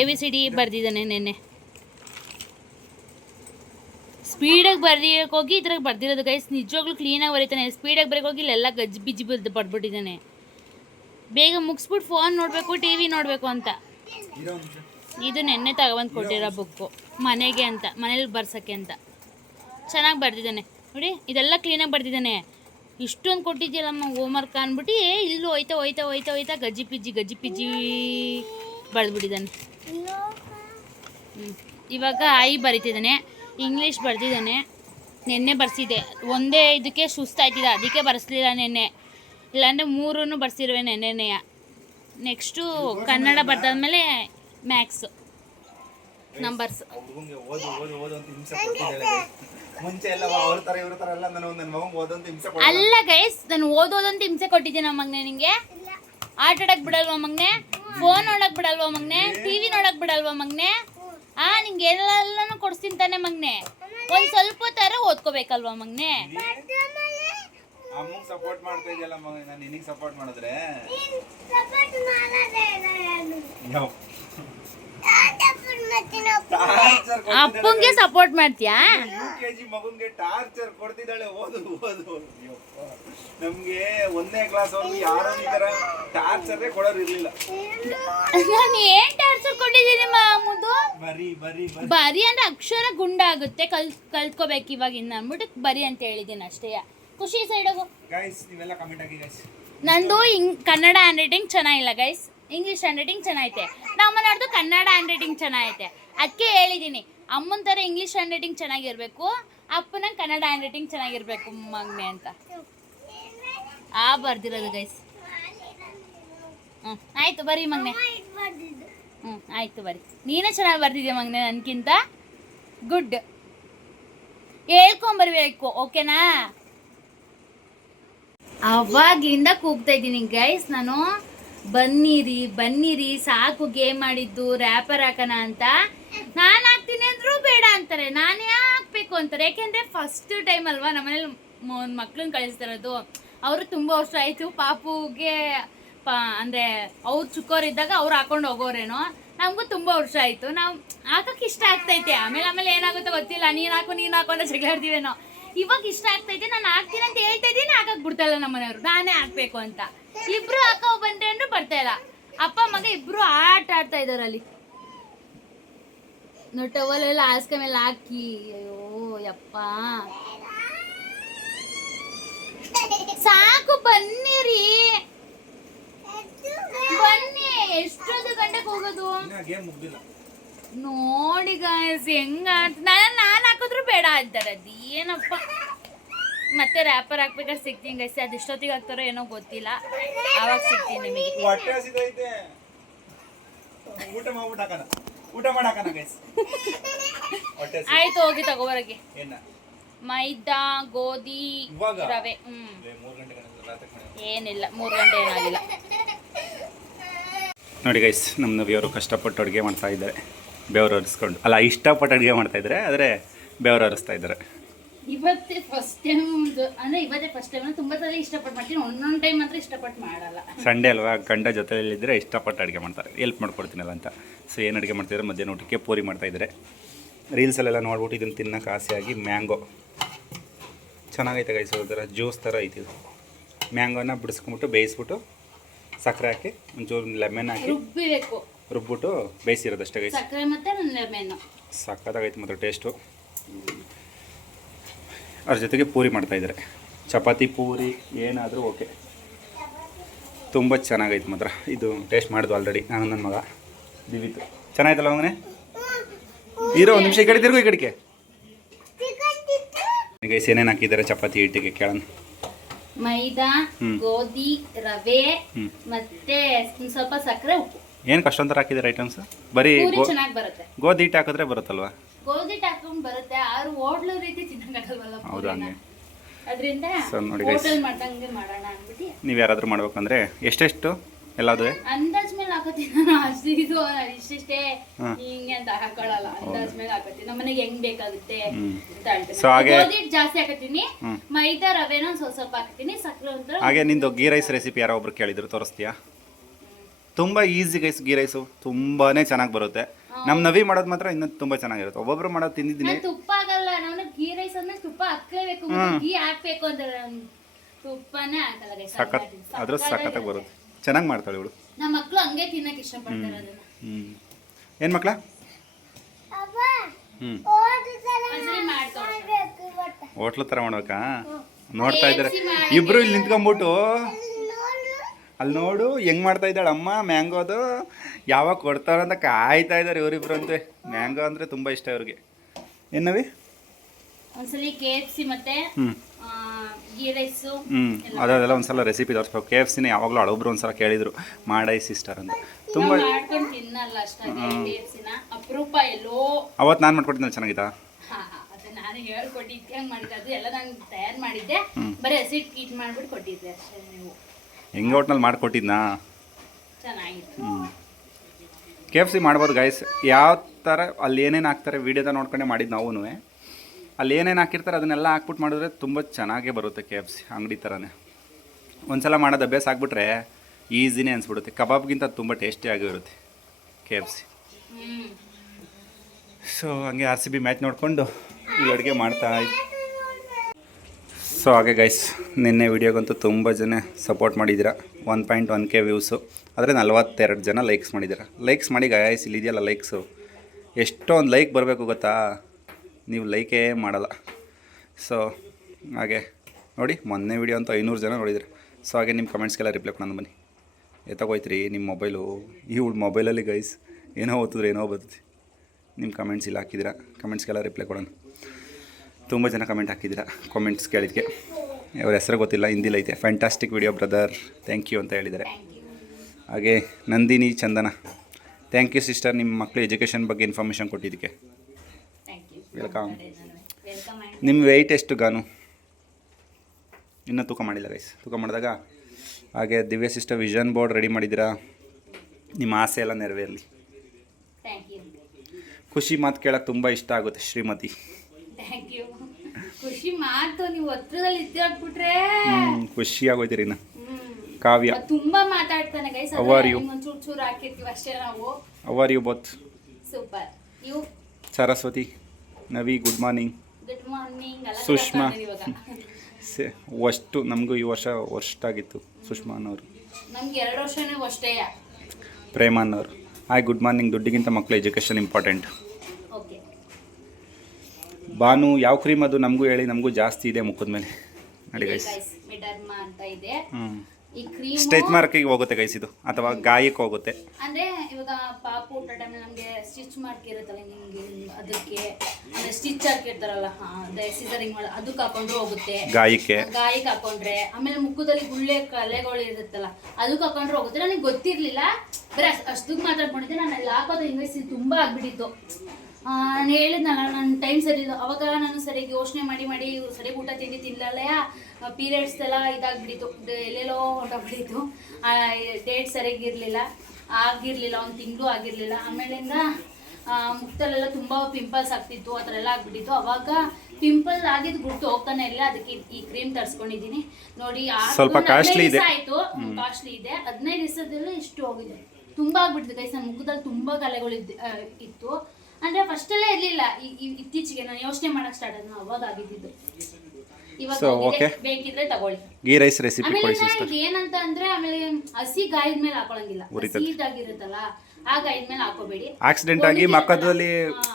ABCD ಬರ್ದಿದ್ದಾನೆ ನೆನ್ನೆ. ಸ್ಪೀಡಾಗಿ ಬರೆಯೋಕೆ ಹೋಗಿ ಇದ್ರಾಗ ಬರ್ದಿರೋದು ಗೈಸ್. ನಿಜವಾಗ್ಲೂ ಕ್ಲೀನಾಗಿ ಬರೀತಾನೆ. ಸ್ಪೀಡಾಗಿ ಬರೆಯೋಕೆ ಹೋಗಿ ಇಲ್ಲೆಲ್ಲ ಗಜ್ಜಿ ಬಿಜ್ಜಿ ಬಡ್ಬಿಟ್ಟಿದ್ದಾನೆ. ಬೇಗ ಮುಗಿಸ್ಬಿಟ್ಟು ಫೋನ್ ನೋಡಬೇಕು, TV ನೋಡಬೇಕು ಅಂತ. ಇದು ನೆನ್ನೆ ತಗೊಬಂದು ಕೊಟ್ಟಿರೋ ಬುಕ್ಕು ಮನೆಗೆ ಅಂತ, ಮನೇಲಿ ಬರ್ಸೋಕ್ಕೆ ಅಂತ. ಚೆನ್ನಾಗಿ ಬರ್ದಿದ್ದಾನೆ ನೋಡಿ. ಇದೆಲ್ಲ ಕ್ಲೀನಾಗಿ ಬರ್ದಿದ್ದಾನೆ. ಇಷ್ಟೊಂದು ಕೊಟ್ಟಿದ್ಯಲ್ಲಮ್ಮ ಹೋಮ್ವರ್ಕ್ ಅಂದ್ಬಿಟ್ಟು ಇಲ್ಲೂ ಹೋಯ್ತಾ ಹೋಯ್ತಾ ಹೋಯ್ತಾ ಹೋಯ್ತಾ ಗಜ್ಜಿ ಪಿಜ್ಜಿ ಬರೆದ್ಬಿಟ್ಟಿದ್ದಾನೆ. ಇವಾಗ ಬರಿತಿದ್ದಾನೆ. ಇಂಗ್ಲೀಷ್ ಬರ್ದಿದ್ದಾನೆ. ನೆನ್ನೆ ಬರ್ಸಿದ್ದೆ. ಒಂದೇ ಇದಕ್ಕೆ ಸುಸ್ತಾಯ್ತಿದ್ದ, ಅದಕ್ಕೆ ಬರ್ಸ್ಲಿಲ್ಲ ನೆನ್ನೆ. ಇಲ್ಲಾಂದರೆ 3 ಬರ್ಸಿರುವೆ ನೆನ್ನೆನೆಯ. ನೆಕ್ಸ್ಟು ಕನ್ನಡ ಬರ್ದಾದ್ಮೇಲೆ ಮ್ಯಾಥ್ಸು ನಂಬರ್ಸ್. ಅಲ್ಲ ಗೈಸ್, ನಾನು ಓದೋದಂತ ಹಿಂಸೆ ಕೊಟ್ಟಿದ್ದೀನಿ ಮಗನೆ. ನಿಂಗೆ ಆಟ ಆಡಕ್ ಬಿಡಲ್ವಾ ಮಗನೆ? ಫೋನ್ ನೋಡಕ್ ಬಿಡಲ್ವಾ ಮಗನೆ? TV ನೋಡಕ್ ಬಿಡಲ್ವಾ ಮಗನೆ? ನಿಂಗೆ ಎಲ್ಲನೂ ಕೊಡ್ಸ್ತೀನಿ ತಾನೆ ಮಗನೆ. ಒಂದ್ ಸ್ವಲ್ಪ ತರ ಓದ್ಕೋಬೇಕಲ್ವಾ ಮಗನೆ? ಅಮ್ಮಂಗೆ ಸಪೋರ್ಟ್ ಮಾಡ್ತಾ ಇದೆಯಲ್ಲ ಮಗ, ನಾನು ನಿನಗೆ ಸಪೋರ್ಟ್ ಮಾಡಿದ್ರೆ ಅಪ್ಪಂಗೆ ಸಪೋರ್ಟ್ ಮಾಡ್ತೀಯಾ? UKG ಮಗುಂಗೆ ಟಾರ್ಚರ್ ಕೊಡ್ತಿದ್ದಾಳೆ. ಓದು ಓದು. ನಮ್ಗೆ 1ನೇ ಕ್ಲಾಸ್ ಅವ್ರಿಗೆ ಯಾರು ಈ ತರ ಟಾರ್ಚರೇ ಕೊಡೋರು ಇರ್ಲಿಲ್ಲ. ನಾನು ಏನ್ ಟಾರ್ಚರ್ ಕೊಟ್ಟಿದ್ದೀನಿ ಮಾಮೂದು? ಬರಿ ಬರಿ ಬರಿ ಅಂದ್ರೆ ಅಕ್ಷರ ಗುಂಡಾಗುತ್ತೆ, ಕಲ್ತ್ಕೋಬೇಕು ಇವಾಗಿಂದ ಅಂದ್ಬಿಟ್ಟು ಬರಿ ಅಂತ ಹೇಳಿದ್ದೀನಿ ಅಷ್ಟೇ. ಖುಷಿ ಸೈಡಾಗು ಗೈಸ್, ನೀವೆಲ್ಲ ಕಮೆಂಟ್ ಹಾಕಿ ಗೈಸ್. ನಂದು ಕನ್ನಡ ಹ್ಯಾಂಡ್ ರೈಟಿಂಗ್ ಚೆನ್ನಾಗಿಲ್ಲ ಗೈಸ್, ಇಂಗ್ಲೀಷ್ ಹ್ಯಾಂಡ್ ರೈಟಿಂಗ್ ಚೆನ್ನಾಗೈತೆ. ನಮ್ಮನವ್ರದ್ದು ಕನ್ನಡ ಹ್ಯಾಂಡ್ ರೈಟಿಂಗ್ ಚೆನ್ನಾಗೈತೆ. ಅದಕ್ಕೆ ಹೇಳಿದ್ದೀನಿ, ಅಮ್ಮನ ಥರ ಇಂಗ್ಲೀಷ್ ಹ್ಯಾಂಡ್ ರೈಟಿಂಗ್ ಚೆನ್ನಾಗಿರ್ಬೇಕು, ಅಪ್ಪನ ಕನ್ನಡ ಹ್ಯಾಂಡ್ ರೈಟಿಂಗ್ ಚೆನ್ನಾಗಿರ್ಬೇಕು ಮಗನೆ ಅಂತ ಬರ್ದಿರೋದು ಗೈಸ್. ಆಯ್ತು ಬರಿ ಮಗನೆ. ಆಯ್ತು ಬರಿ. ನೀನೇ ಚೆನ್ನಾಗಿ ಬರ್ದಿದ್ಯಾ ಮಗನೆ ನನ್ಕಿಂತ. ಗುಡ್. ಹೇಳ್ಕೊಂಬರ್ಬೇಕು, ಓಕೆನಾ? ಅವಾಗಿಂದ ಕೂಗ್ತಾ ಇದ್ದೀನಿ ಗೈಸ್ ನಾನು, ಬನ್ನಿರಿ ಸಾಕು ಗೇಮ್ ಮಾಡಿದ್ದು, ರ್ಯಾಪರ್ ಹಾಕೋಣ ಅಂತ. ನಾನು ಹಾಕ್ತೀನಿ ಅಂದ್ರೂ ಬೇಡ ಅಂತಾರೆ, ನಾನೇ ಹಾಕ್ಬೇಕು ಅಂತಾರೆ. ಯಾಕೆಂದರೆ ಫಸ್ಟ್ ಟೈಮ್ ಅಲ್ವಾ ನಮ್ಮನೇಲಿ ಮಕ್ಳನ್ನ ಕಳಿಸ್ತಿರೋದು. ಅವರು ತುಂಬ ವರ್ಷ ಆಯಿತು. ಪಾಪುಗೆ ಅಂದರೆ ಅವ್ರು ಚಿಕ್ಕವರಿದ್ದಾಗ ಅವ್ರು ಹಾಕೊಂಡು ಹೋಗೋರೇನೋ. ನಮಗೂ ತುಂಬ ವರ್ಷ ಆಯಿತು. ನಾವು ಹಾಕೋಕ್ಕೆ ಇಷ್ಟ ಆಗ್ತೈತೆ. ಆಮೇಲೆ ಏನಾಗುತ್ತೋ ಗೊತ್ತಿಲ್ಲ. ನೀನು ಹಾಕು ಅಂತ ಜಗಳಾಡ್ತೀವೇನೋ. ಇವಾಗ ಇಷ್ಟ ಆಗ್ತೈತೆ, ನಾನು ಹಾಕ್ತೀನಿ ಅಂತ ಹೇಳ್ತಾ ಇದ್ದೀನಿ. ಹಾಕಕ್ಕೆ ಬಿಡ್ತಾಯಿಲ್ಲ ನಮ್ಮನೆಯವರು, ನಾನೇ ಹಾಕ್ಬೇಕು ಅಂತ. ಇಬ್ರು ಹಾಕೋ ಬಂದ್ರೆ ಅಂದ್ರೂ ಬರ್ತಾ ಇಲ್ಲ. ಅಪ್ಪ ಮಗ ಇಬ್ರು ಆಟ ಆಡ್ತಾ ಇದ್ದಾರೆ ಅಲ್ಲಿ. ಟವಲೆಲ್ಲ ಹಾಸ್ಕ ಮೇಲೆ ಹಾಕಿ. ಅಯ್ಯೋ ಯಪ್ಪ, ಸಾಕು ಬನ್ನಿರಿ, ಬನ್ನಿ. ಎಷ್ಟೊಂದು ಗಂಟೆಗೆ ಹೋಗೋದು ನೋಡಿ ಗಾಯ್ಸ್ ಹೆಂಗ. ನಾನು ಹಾಕಿದ್ರು ಬೇಡ ಅಂತಾರೆ. ಅದೇನಪ್ಪ. ಮತ್ತೆ ರ್ಯಾಪರ್ ಹಾಕ್ಬೇಕಾದ್ರೆ ಸಿಗ್ತೀನಿ ಗೈಸ್. ಅದು ಇಷ್ಟೊತ್ತಿಗೆ ಹಾಕ್ತಾರೋ ಏನೋ ಗೊತ್ತಿಲ್ಲ, ಆವಾಗ ಸಿಗ್ತೀನಿ ನಿಮಗೆ. ಆಯ್ತು, ಹೋಗಿ ತಗೋಬರಗೆ. ಮೈದಾ, ಗೋಧಿ, ರವೆ. ಏನಿಲ್ಲ, 3 ಗಂಟೆ ಏನಾಗಿಲ್ಲ. ನೋಡಿ ಗೈಸ್, ನಮ್ಮ ನವಿಯವರು ಕಷ್ಟಪಟ್ಟು ಅಡುಗೆ ಮಾಡ್ತಾ ಇದ್ದಾರೆ. ಬೆವರು ಹರಿಸ್ಕೊಂಡು ಅಲ್ಲ, ಇಷ್ಟಪಟ್ಟು ಅಡುಗೆ ಮಾಡ್ತಾ ಇದ್ದಾರೆ, ಆದರೆ ಬೆವರು ಹರಿಸ್ತಾ ಇದ್ದಾರೆ. ಇವತ್ತೇ ಫಸ್ಟ್ ಟೈಮ್ ತುಂಬ ಸಲ ಇಷ್ಟಪಟ್ಟು ಮಾಡ್ತೀನಿ. ಒಂದೊಂದು ಟೈಮ್ ಮಾತ್ರ ಇಷ್ಟಪಟ್ಟು ಮಾಡಲ್ಲ. ಸಂಡೇ ಅಲ್ವಾ, ಗಂಡ ಜೊತೆಯಲ್ಲಿದ್ದರೆ ಇಷ್ಟಪಟ್ಟು ಅಡುಗೆ ಮಾಡ್ತಾರೆ. ಹೆಲ್ಪ್ ಮಾಡ್ಕೊಡ್ತೀನಲ್ಲ ಅಂತ. ಸೊ ಏನು ಅಡುಗೆ ಮಾಡ್ತಿದ್ದಾರೆ? ಮಧ್ಯಾಹ್ನ ಊಟಕ್ಕೆ ಪೂರಿ ಮಾಡ್ತಾಯಿದ್ದಾರೆ. ರೀಲ್ಸಲ್ಲೆಲ್ಲ ನೋಡ್ಬಿಟ್ಟು ಇದನ್ನು ತಿನ್ನೋಕೆ ಆಸೆಯಾಗಿ ಮ್ಯಾಂಗೋ ಚೆನ್ನಾಗೈತೆ ಗೈಸ್. ಥರ ಜ್ಯೂಸ್ ಥರ ಐತಿ ಇದು. ಮ್ಯಾಂಗೋನ ಬಿಡಿಸ್ಕೊಂಬಿಟ್ಟು ಬೇಯಿಸ್ಬಿಟ್ಟು ಸಕ್ಕರೆ ಹಾಕಿ ಒಂಚೂರು ಲೆಮನ್ ಹಾಕಿ ರುಬ್ಬಿಟ್ಟು ಬೇಯಿಸಿರೋದಷ್ಟೇ ಗೈಸ್. ಸಕ್ಕರೆ ಮತ್ತು ಲೆಮನ್ ಸಕ್ಕತ್ತಾಗೈತೆ ಮಾತ್ರ ಟೇಸ್ಟು. ಅದ್ರ ಜೊತೆಗೆ ಪೂರಿ ಮಾಡ್ತಾಯಿದ್ದಾರೆ. ಚಪಾತಿ ಪೂರಿ ಏನಾದರೂ ಓಕೆ, ತುಂಬ ಚೆನ್ನಾಗೈತೆ ಮಾತ್ರ. ಇದು ಟೇಸ್ಟ್ ಮಾಡಿದ್ವು ಆಲ್ರೆಡಿ ನಾನು, ನನ್ನ ಮಗ ದಿವಿತು. ಚೆನ್ನಾಯ್ತಲ್ಲ ಮಗನೇ? ಇರೋ ಒಂದು ನಿಮಿಷ ಈ ಕಡೆ ತಿರುಗು, ಈ ಕಡೆಗೆ. ಗೈಸ್ ಏನೇನು ಹಾಕಿದ್ದಾರೆ ಚಪಾತಿ ಹಿಟ್ಟಿಗೆ ಕೇಳೋಣ. ಮೈದಾ, ಗೋಧಿ, ರವೆ ಮತ್ತೆ ಸ್ವಲ್ಪ ಸಕ್ಕರೆ, ಉಪ್ಪು. ಏನಕ್ಕೆ ಅಷ್ಟೊಂಥರ ಹಾಕಿದ್ದಾರೆ ಐಟಮ್ಸ್? ಬರೀ ಚೆನ್ನಾಗಿ ಬರುತ್ತೆ. ಗೋಧಿ ಹಿಟ್ಟು ಹಾಕಿದ್ರೆ ಬರುತ್ತಲ್ವಾ? ಗೋಧಿ ಹಿಟ್ಟು ಹಾಕೊಂಡು ಬರುತ್ತೆ, ಆದ್ರೂ ಹೋಟ್ಲು ರೀತಿ ತಿನ್ನಕ್ಕಾಗಲ್ವಲ್ಲ. ಹೌದಾ? ಹಂಗೆ ಅದರಿಂದ ಸೊ ನೋಡಿ ಹೋಟೆಲ್ ಮಾಡ್ದಂಗೆ ಮಾಡೋಣ ಅಂದ್ಬಿಟ್ಟು. ನೀವು ಯಾರಾದರೂ ಮಾಡ್ಬೇಕಂದ್ರೆ ಎಷ್ಟೆಷ್ಟು ಎಲ್ಲದು ಅಂದಾಜ್ ಮೇಲೆ ಹಾಕತ್ತೀನಿ ನಾನು. ಅಷ್ಟು ಇದು ಇಷ್ಟಿಷ್ಟೇ ಹಿಂಗೆ ಅಂತ ಹಾಕೊಳ್ಳಲ್ಲ. ಅಂದಾಜ್ ಮೇಲೆ ಹಾಕತ್ತೀನಿ. ನಮ್ಮ ಮನೆಗೆ ಹೆಂಗ್ ಬೇಕಾಗುತ್ತೆ ಅಂತ ಹೇಳ್ತೀನಿ. ಗೋಧಿ ಹಿಟ್ಟು ಜಾಸ್ತಿ ಹಾಕತ್ತೀನಿ, ಮೈದಾ ರವೆನ ಸ್ವಲ್ಪ ಹಾಕ್ತೀನಿ, ಸಕ್ಕರೆ ಒಂಥರ. ಹಾಗೆ ನಿಂದು ಗೀ ರೈಸ್ ರೆಸಿಪಿ ಯಾರೋ ಒಬ್ರು ಕೇಳಿದ್ರು, ತೋರಿಸ್ತೀಯಾ? ತುಂಬ ಈಸಿ ಗೈಸ್, ಗೀ ರೈಸು ತುಂಬಾನೇ ಚೆನ್ನಾಗಿ ಬರುತ್ತೆ. ನಮ್ಮ ನವಿ ಮಾಡೋದು ಮಾತ್ರ ಇನ್ನೂ ತುಂಬ ಚೆನ್ನಾಗಿರುತ್ತೆ. ಒಬ್ಬೊಬ್ರು ಮಾಡೋದು ತಿಂದಿದ್ದೀನಿ. ತುಪ್ಪ ಆಗಲ್ಲ, ನಾನು ಗೀ ರೈಸ್ ಅಂದ್ರೆ ತುಪ್ಪ ಹಾಕ್ಲೇಬೇಕು, ಗೀ ಹಾಕ್ಬೇಕು ಅಂತ ತುಪ್ಪನೇ ಹಾಕಲ್ಲ ಗೈಸ್. ಸಖತ್ ಆದ್ರೂ ಸಖತ್ತಾಗಿ ಬರುತ್ತೆ. ಚೆನ್ನಾಗಿ ಮಾಡ್ತಾಳೆ ಇವಳು. ನಮ್ಮ ಮಕ್ಕಳು ಹಂಗೆ ತಿನ್ನಕ್ಕೆ ಇಷ್ಟಪಡ್ತಾರೆ ಅದನ್ನ. ಏನು ಮಕ್ಕಳ? ಹೋಟ್ಲು ಥರ ಮಾಡ್ಬೇಕಾ? ನೋಡ್ತಾ ಇದ್ದಾರೆ ಇಬ್ರು ಇಲ್ಲಿ ನಿಂತ್ಕೊಂಡ್ಬಿಟ್ಟು. ಅಲ್ಲಿ ನೋಡು ಹೆಂಗ್ ಮಾಡ್ತಾ ಇದ್ದಾಳೆ ಅಮ್ಮ ಮ್ಯಾಂಗೋದು. ಯಾವಾಗ ಕೊಡ್ತಾರಂತ ಕಾಯ್ತಾ ಇದ್ದಾರೆ ಇವರಿಬ್ರು. ಅಂತೆ ಮ್ಯಾಂಗೋ ಅಂದರೆ ತುಂಬ ಇಷ್ಟ ಇವ್ರಿಗೆ. ಏನವಿ ಒಂದ್ಸಲಿ KFC ಮತ್ತೆ ಗೀ ರೈಸು ಅದೆಲ್ಲ ಒಂದ್ಸಲ ರೆಸಿಪಿ ತೋರಿಸ್ಬೇಕು. KFCನ ಯಾವಾಗಲೂ ಹಳಬ್ರು ಒಂದ್ಸಲ ಕೇಳಿದ್ರು ಮಾಡೈ ಸಿಸ್ಟರ್ ಅಂತ. ತುಂಬ ಮಾಡ್ಕೊಂಡು ತಿನ್ನಲ್ಲ ಅಷ್ಟಾಗಿ KFCನ, ಅಪರೂಪ ಎಲ್ಲೋ. ಅವತ್ತು ನಾನು ಮಾಡ್ಕೊಟ್ಟಿದ್ದೆ, ಚೆನ್ನಾಗಿತ್ತಾ? ಅದು ನಾನು ಹೇಳ್ಕೊಟ್ಟಿದ್ದೆ, ಹಂಗೆ ಮಾಡಿದ್ದೆ. ಅದು ಎಲ್ಲ ನಾನು ತಯಾರು ಮಾಡಿದ್ದೆ, ಬರೀ ಹಸಿಟ್ಟು ಕೀಟ್ ಮಾಡ್ಬಿಟ್ಟು ಕೊಟ್ಟಿದ್ದೆ ಅಷ್ಟೇ. ನೀವು ಹೆಂಗೆ ಒಟ್ನಲ್ಲಿ ಮಾಡಿಕೊಟ್ಟಿದ್ನಾ? ಚೆನ್ನಾಗಿತ್ತು. KFC ಮಾಡ್ಬೋದು ಗೈಸ್. ಯಾವ ಥರ ಅಲ್ಲಿ ಏನೇನು ಹಾಕ್ತಾರೆ ವೀಡಿಯೋದ ನೋಡ್ಕೊಂಡೆ ಮಾಡಿದ್ದು ನಾವು. ಅಲ್ಲಿ ಏನೇನು ಹಾಕಿರ್ತಾರೆ ಅದನ್ನೆಲ್ಲ ಹಾಕ್ಬಿಟ್ಟು ಮಾಡಿದ್ರೆ ತುಂಬ ಚೆನ್ನಾಗೇ ಬರುತ್ತೆ. KFC ಅಂಗಡಿ ಥರನೇ ಒಂದ್ಸಲ ಮಾಡೋದು ಅಭ್ಯಾಸ ಆಗಿಬಿಟ್ರೆ ಈಸಿನೇ ಅನಿಸ್ಬಿಡುತ್ತೆ. ಕಬಾಬ್ಗಿಂತ ತುಂಬ ಟೇಸ್ಟಿಯಾಗಿರುತ್ತೆ KFC. ಸೊ ಹಂಗೆ RCB ಮ್ಯಾಚ್ ನೋಡಿಕೊಂಡು ಈ ಅಡುಗೆ ಮಾಡ್ತಾಯಿದ್ದೆ. ಸೊ ಹಾಗೆ ಗೈಸ್, ನಿನ್ನೆ ವೀಡಿಯೋಗಂತೂ ತುಂಬ ಜನ ಸಪೋರ್ಟ್ ಮಾಡಿದ್ದೀರಾ. 1.1K ವ್ಯೂಸು, ಆದರೆ 42 ಜನ ಲೈಕ್ಸ್ ಮಾಡಿದ್ದೀರಾ. ಲೈಕ್ಸ್ ಮಾಡಿ ಗೈಸ್, ಇಲ್ಲಿದೆಯಲ್ಲ ಲೈಕ್ಸು, ಎಷ್ಟೊಂದು ಲೈಕ್ ಬರಬೇಕು ಗೊತ್ತಾ? ನೀವು ಲೈಕೇ ಮಾಡಲ್ಲ. ಸೊ ಹಾಗೆ ನೋಡಿ, ಮೊನ್ನೆ ವೀಡಿಯೋ ಅಂತೂ 500 ಜನ ನೋಡಿದ್ರು. ಸೊ ಹಾಗೆ ನಿಮ್ಮ ಕಮೆಂಟ್ಸ್ಗೆಲ್ಲ ರಿಪ್ಲೈ ಕೊಡೋಣ ಬನ್ನಿ. ಎತ್ತಗೋಯ್ತ್ರಿ ನಿಮ್ಮ ಮೊಬೈಲು? ಇವಳು ಮೊಬೈಲಲ್ಲಿ ಗೈಸ್ ಏನೋ ಓದಿದ್ರೆ ಏನೋ ಬರ್ತದೆ. ನಿಮ್ಮ ಕಮೆಂಟ್ಸ್ ಇಲ್ಲ ಹಾಕಿದ್ದೀರಾ, ಕಮೆಂಟ್ಸ್ಗೆಲ್ಲ ರಿಪ್ಲೈ ಕೊಡೋಣ. ತುಂಬ ಜನ ಕಮೆಂಟ್ ಹಾಕಿದ್ದೀರಾ. ಕಾಮೆಂಟ್ಸ್ ಕೇಳಿದ್ದಕ್ಕೆ ಅವ್ರ ಹೆಸರು ಗೊತ್ತಿಲ್ಲ, ಹಿಂದಿಲಿ ಐತೆ. Fantastic video brother, thank you ಅಂತ ಹೇಳಿದ್ದಾರೆ. ಹಾಗೆ Nandini Chandana, thank you sister, ನಿಮ್ಮ ಮಕ್ಕಳು ಎಜುಕೇಷನ್ ಬಗ್ಗೆ ಇನ್ಫಾರ್ಮೇಷನ್ ಕೊಟ್ಟಿದ್ದಕ್ಕೆ. ವೆಲ್ಕಮ್. ನಿಮ್ಮ ವೆಯ್ಟ್ ಎಷ್ಟು ಗಾನು? ಇನ್ನೂ ತೂಕ ಮಾಡಿಲ್ಲ ಗೈಸ್, ತೂಕ ಮಾಡಿದಾಗ. ಹಾಗೆ ದಿವ್ಯ ಸಿಸ್ಟರ್ ವಿಷನ್ ಬೋರ್ಡ್ ರೆಡಿ ಮಾಡಿದ್ದೀರಾ. ನಿಮ್ಮ ಆಸೆ ಎಲ್ಲ ನೆರವೇರಲಿ. ಖುಷಿ ಮಾತು ಕೇಳೋಕ್ಕೆ ತುಂಬ ಇಷ್ಟ ಆಗುತ್ತೆ ಶ್ರೀಮತಿ. Thank you. ಖುಷಿ ಮಾತು ನೀವು ಹತ್ರದಲ್ಲಿ ಇದ್ಬಿಟ್ರೆ ಖುಷಿ ಆಗೋಯ್ತೀರಿ. ಇನ್ನು ಕಾವ್ಯ ತುಂಬಾ ಮಾತಾಡ್ತಾನೆ ಗೈಸ್. ಒಂಚೂರು ಚೂರು ಹಾಕಿರ್ತೀವಿ ಅಷ್ಟೇ ನಾವು. How are you both? Super. You Saraswathi, Navi, good morning. Good morning. Sushma, ಅಷ್ಟು ನಮಗೂ ಈ ವರ್ಷ ಆಗಿತ್ತು. ಸುಷ್ಮಾ ಅನ್ನೋರು ನಮ್ಗೆ 2 ವರ್ಷನೇ ಅಷ್ಟೇ. ಪ್ರೇಮ ಅನ್ನೋರು ಹಾಯ್, ಗುಡ್ ಮಾರ್ನಿಂಗ್. ದುಡ್ಡಿಗಿಂತ ಮಕ್ಕಳು ಎಜುಕೇಷನ್ ಇಂಪಾರ್ಟೆಂಟ್. ಓಕೆ. ಬಾನು, ಯಾವ ಕ್ರೀಮ್ ಅದು ನಮಗೂ ಹೇಳಿ, ನಮಗೂ ಜಾಸ್ತಿ ಇದೆ ಮುಖದ ಮೇಲೆ. ನೋಡಿ ಗೈಸ್, ಮೆಡರ್ಮ ಅಂತ ಇದೆ ಈ ಕ್ರೀಮ್. ಸ್ಟ್ರೆಚ್ ಮಾರ್ಕಿಗೆ ಹೋಗುತ್ತೆ ಗೈಸ್ ಇದು, ಅಥವಾ ಗಾಯಕ್ಕೆ ಹೋಗುತ್ತೆ. ಅಂದ್ರೆ ಇವಾಗ ಪಾಪು ಊಟ ಟೈಮ್ ನಮಗೆ ಸ್ಟಿಚ್ ಮಾರ್ಕ್ ಇರುತ್ತಲ್ಲ ಹಿಂಗೆ, ಅದಕ್ಕೆ ಅಂದ್ರೆ ಸ್ಟಿಚ್ ಹಾಕಿರ್ತಾರಲ್ಲ, ಅದೇ ಸಿಸರಿಂಗ್ ಮಾಡಿ ಅದಕ್ಕೆ ಹಾಕೊಂಡ್ರು ಹೋಗುತ್ತೆ. ಗಾಯಕ್ಕೆ ಹಾಕೊಂಡ್ರೆ, ಆಮೇಲೆ ಮುಖದಲ್ಲಿ ಗುಳ್ಳೆ ಕಲೆಗಳು ಇರುತ್ತಲ್ಲ ಅದಕ್ಕೆ ಹಾಕೊಂಡ್ರು ಹೋಗುತ್ತೆ. ನನಗೆ ಗೊತ್ತಿರ್ಲಿಲ್ಲ, ಬರೀ ಅಷ್ಟಕ್ಕೆ ಮಾತಾಡ್ಕೊಂಡಿದ್ದೆ. ನಾನು ಅಲ್ಲಿ ಹಾಕೋದು ಹಿಂಗೆ ತುಂಬಾ ಆಗ್ಬಿಟ್ಟಿತ್ತು. ನಾನು ಹೇಳಿದ್ನಲ್ಲ, ನನ್ನ ಟೈಮ್ ಸರಿ ಇಲ್ಲ ಅವಾಗ. ನಾನು ಸರಿಯಾಗಿ ಯೋಚನೆ ಮಾಡಿ ಸರಿಯಾಗಿ ಊಟ ತಿಂಡಿ ತಿನ್ನಲೇ ಪೀರಿಯಡ್ಸ್ ಎಲ್ಲ ಇದಾಗ್ಬಿಟ್ಟಿತ್ತು, ಎಲ್ಲೆಲ್ಲೋ ಹೊಂಟೋಗ್ಬಿಟ್ಟಿತ್ತು. ಡೇಟ್ ಸರಿಯಾಗಿರಲಿಲ್ಲ, ಆಗಿರಲಿಲ್ಲ, 1 ತಿಂಗಳು ಆಗಿರಲಿಲ್ಲ. ಆಮೇಲಿಂದ ಮುಖದಲ್ಲೆಲ್ಲ ತುಂಬ ಪಿಂಪಲ್ಸ್ ಆಗ್ತಿತ್ತು, ಆ ಥರ ಎಲ್ಲ ಆಗ್ಬಿಟ್ಟಿತ್ತು. ಅವಾಗ ಪಿಂಪಲ್ ಆಗಿದ್ದು ಗುರ್ತು ಹೋಗ್ತಾನೆ ಇಲ್ಲ. ಅದಕ್ಕೆ ಈ ಕ್ರೀಮ್ ತರಿಸ್ಕೊಂಡಿದ್ದೀನಿ ನೋಡಿ. ಸ್ವಲ್ಪ ಕಾಸ್ಟ್ಲಿ ಇದೆ, ಆಯಿತು, ಕಾಸ್ಟ್ಲಿ ಇದೆ. 15 ದಿವಸದಲ್ಲೇ ಇಷ್ಟು ಹೋಗಿದೆ. ತುಂಬ ಆಗ್ಬಿಟ್ಟಿದೆ ಗೈಸ್. ನನ್ನ ಮುಖದಲ್ಲಿ ತುಂಬ ಕಲೆಗಳು ಇತ್ತು. ಅಂದ್ರೆ ಫಸ್ಟಲ್ಲೇ ಇರಲಿಲ್ಲ, ಇತ್ತೀಚೆಗೆ ನಾನು ಯೋಚನೆ ಮಾಡಕ್ ಸ್ಟಾರ್ಟ್ ಆದ ಅವಾಗ ಆಗಿದ್ದು. ಇವಾಗ ಬೇಕಿದ್ರೆ ತಗೊಳ್ಳಿ. ಗೀ ರೈಸ್ ರೆಸಿಪಿ ಕೊಡಿ ಸಿಸ್ಟರ್. ಏನಂತ ಅಂದ್ರೆ, ಆಮೇಲೆ ಹಸಿ ಗಾಯದ ಮೇಲೆ ಹಾಕೊಳಂಗಿಲ್ಲ, ಹೀಟಾಗಿರುತ್ತಲ್ಲ ಆ ಗಾಯದ ಮೇಲೆ ಹಾಕೋಬೇಡಿ. ಆಕ್ಸಿಡೆಂಟ್ ಆಗಿ ಮಕ್ಕದಲ್ಲಿ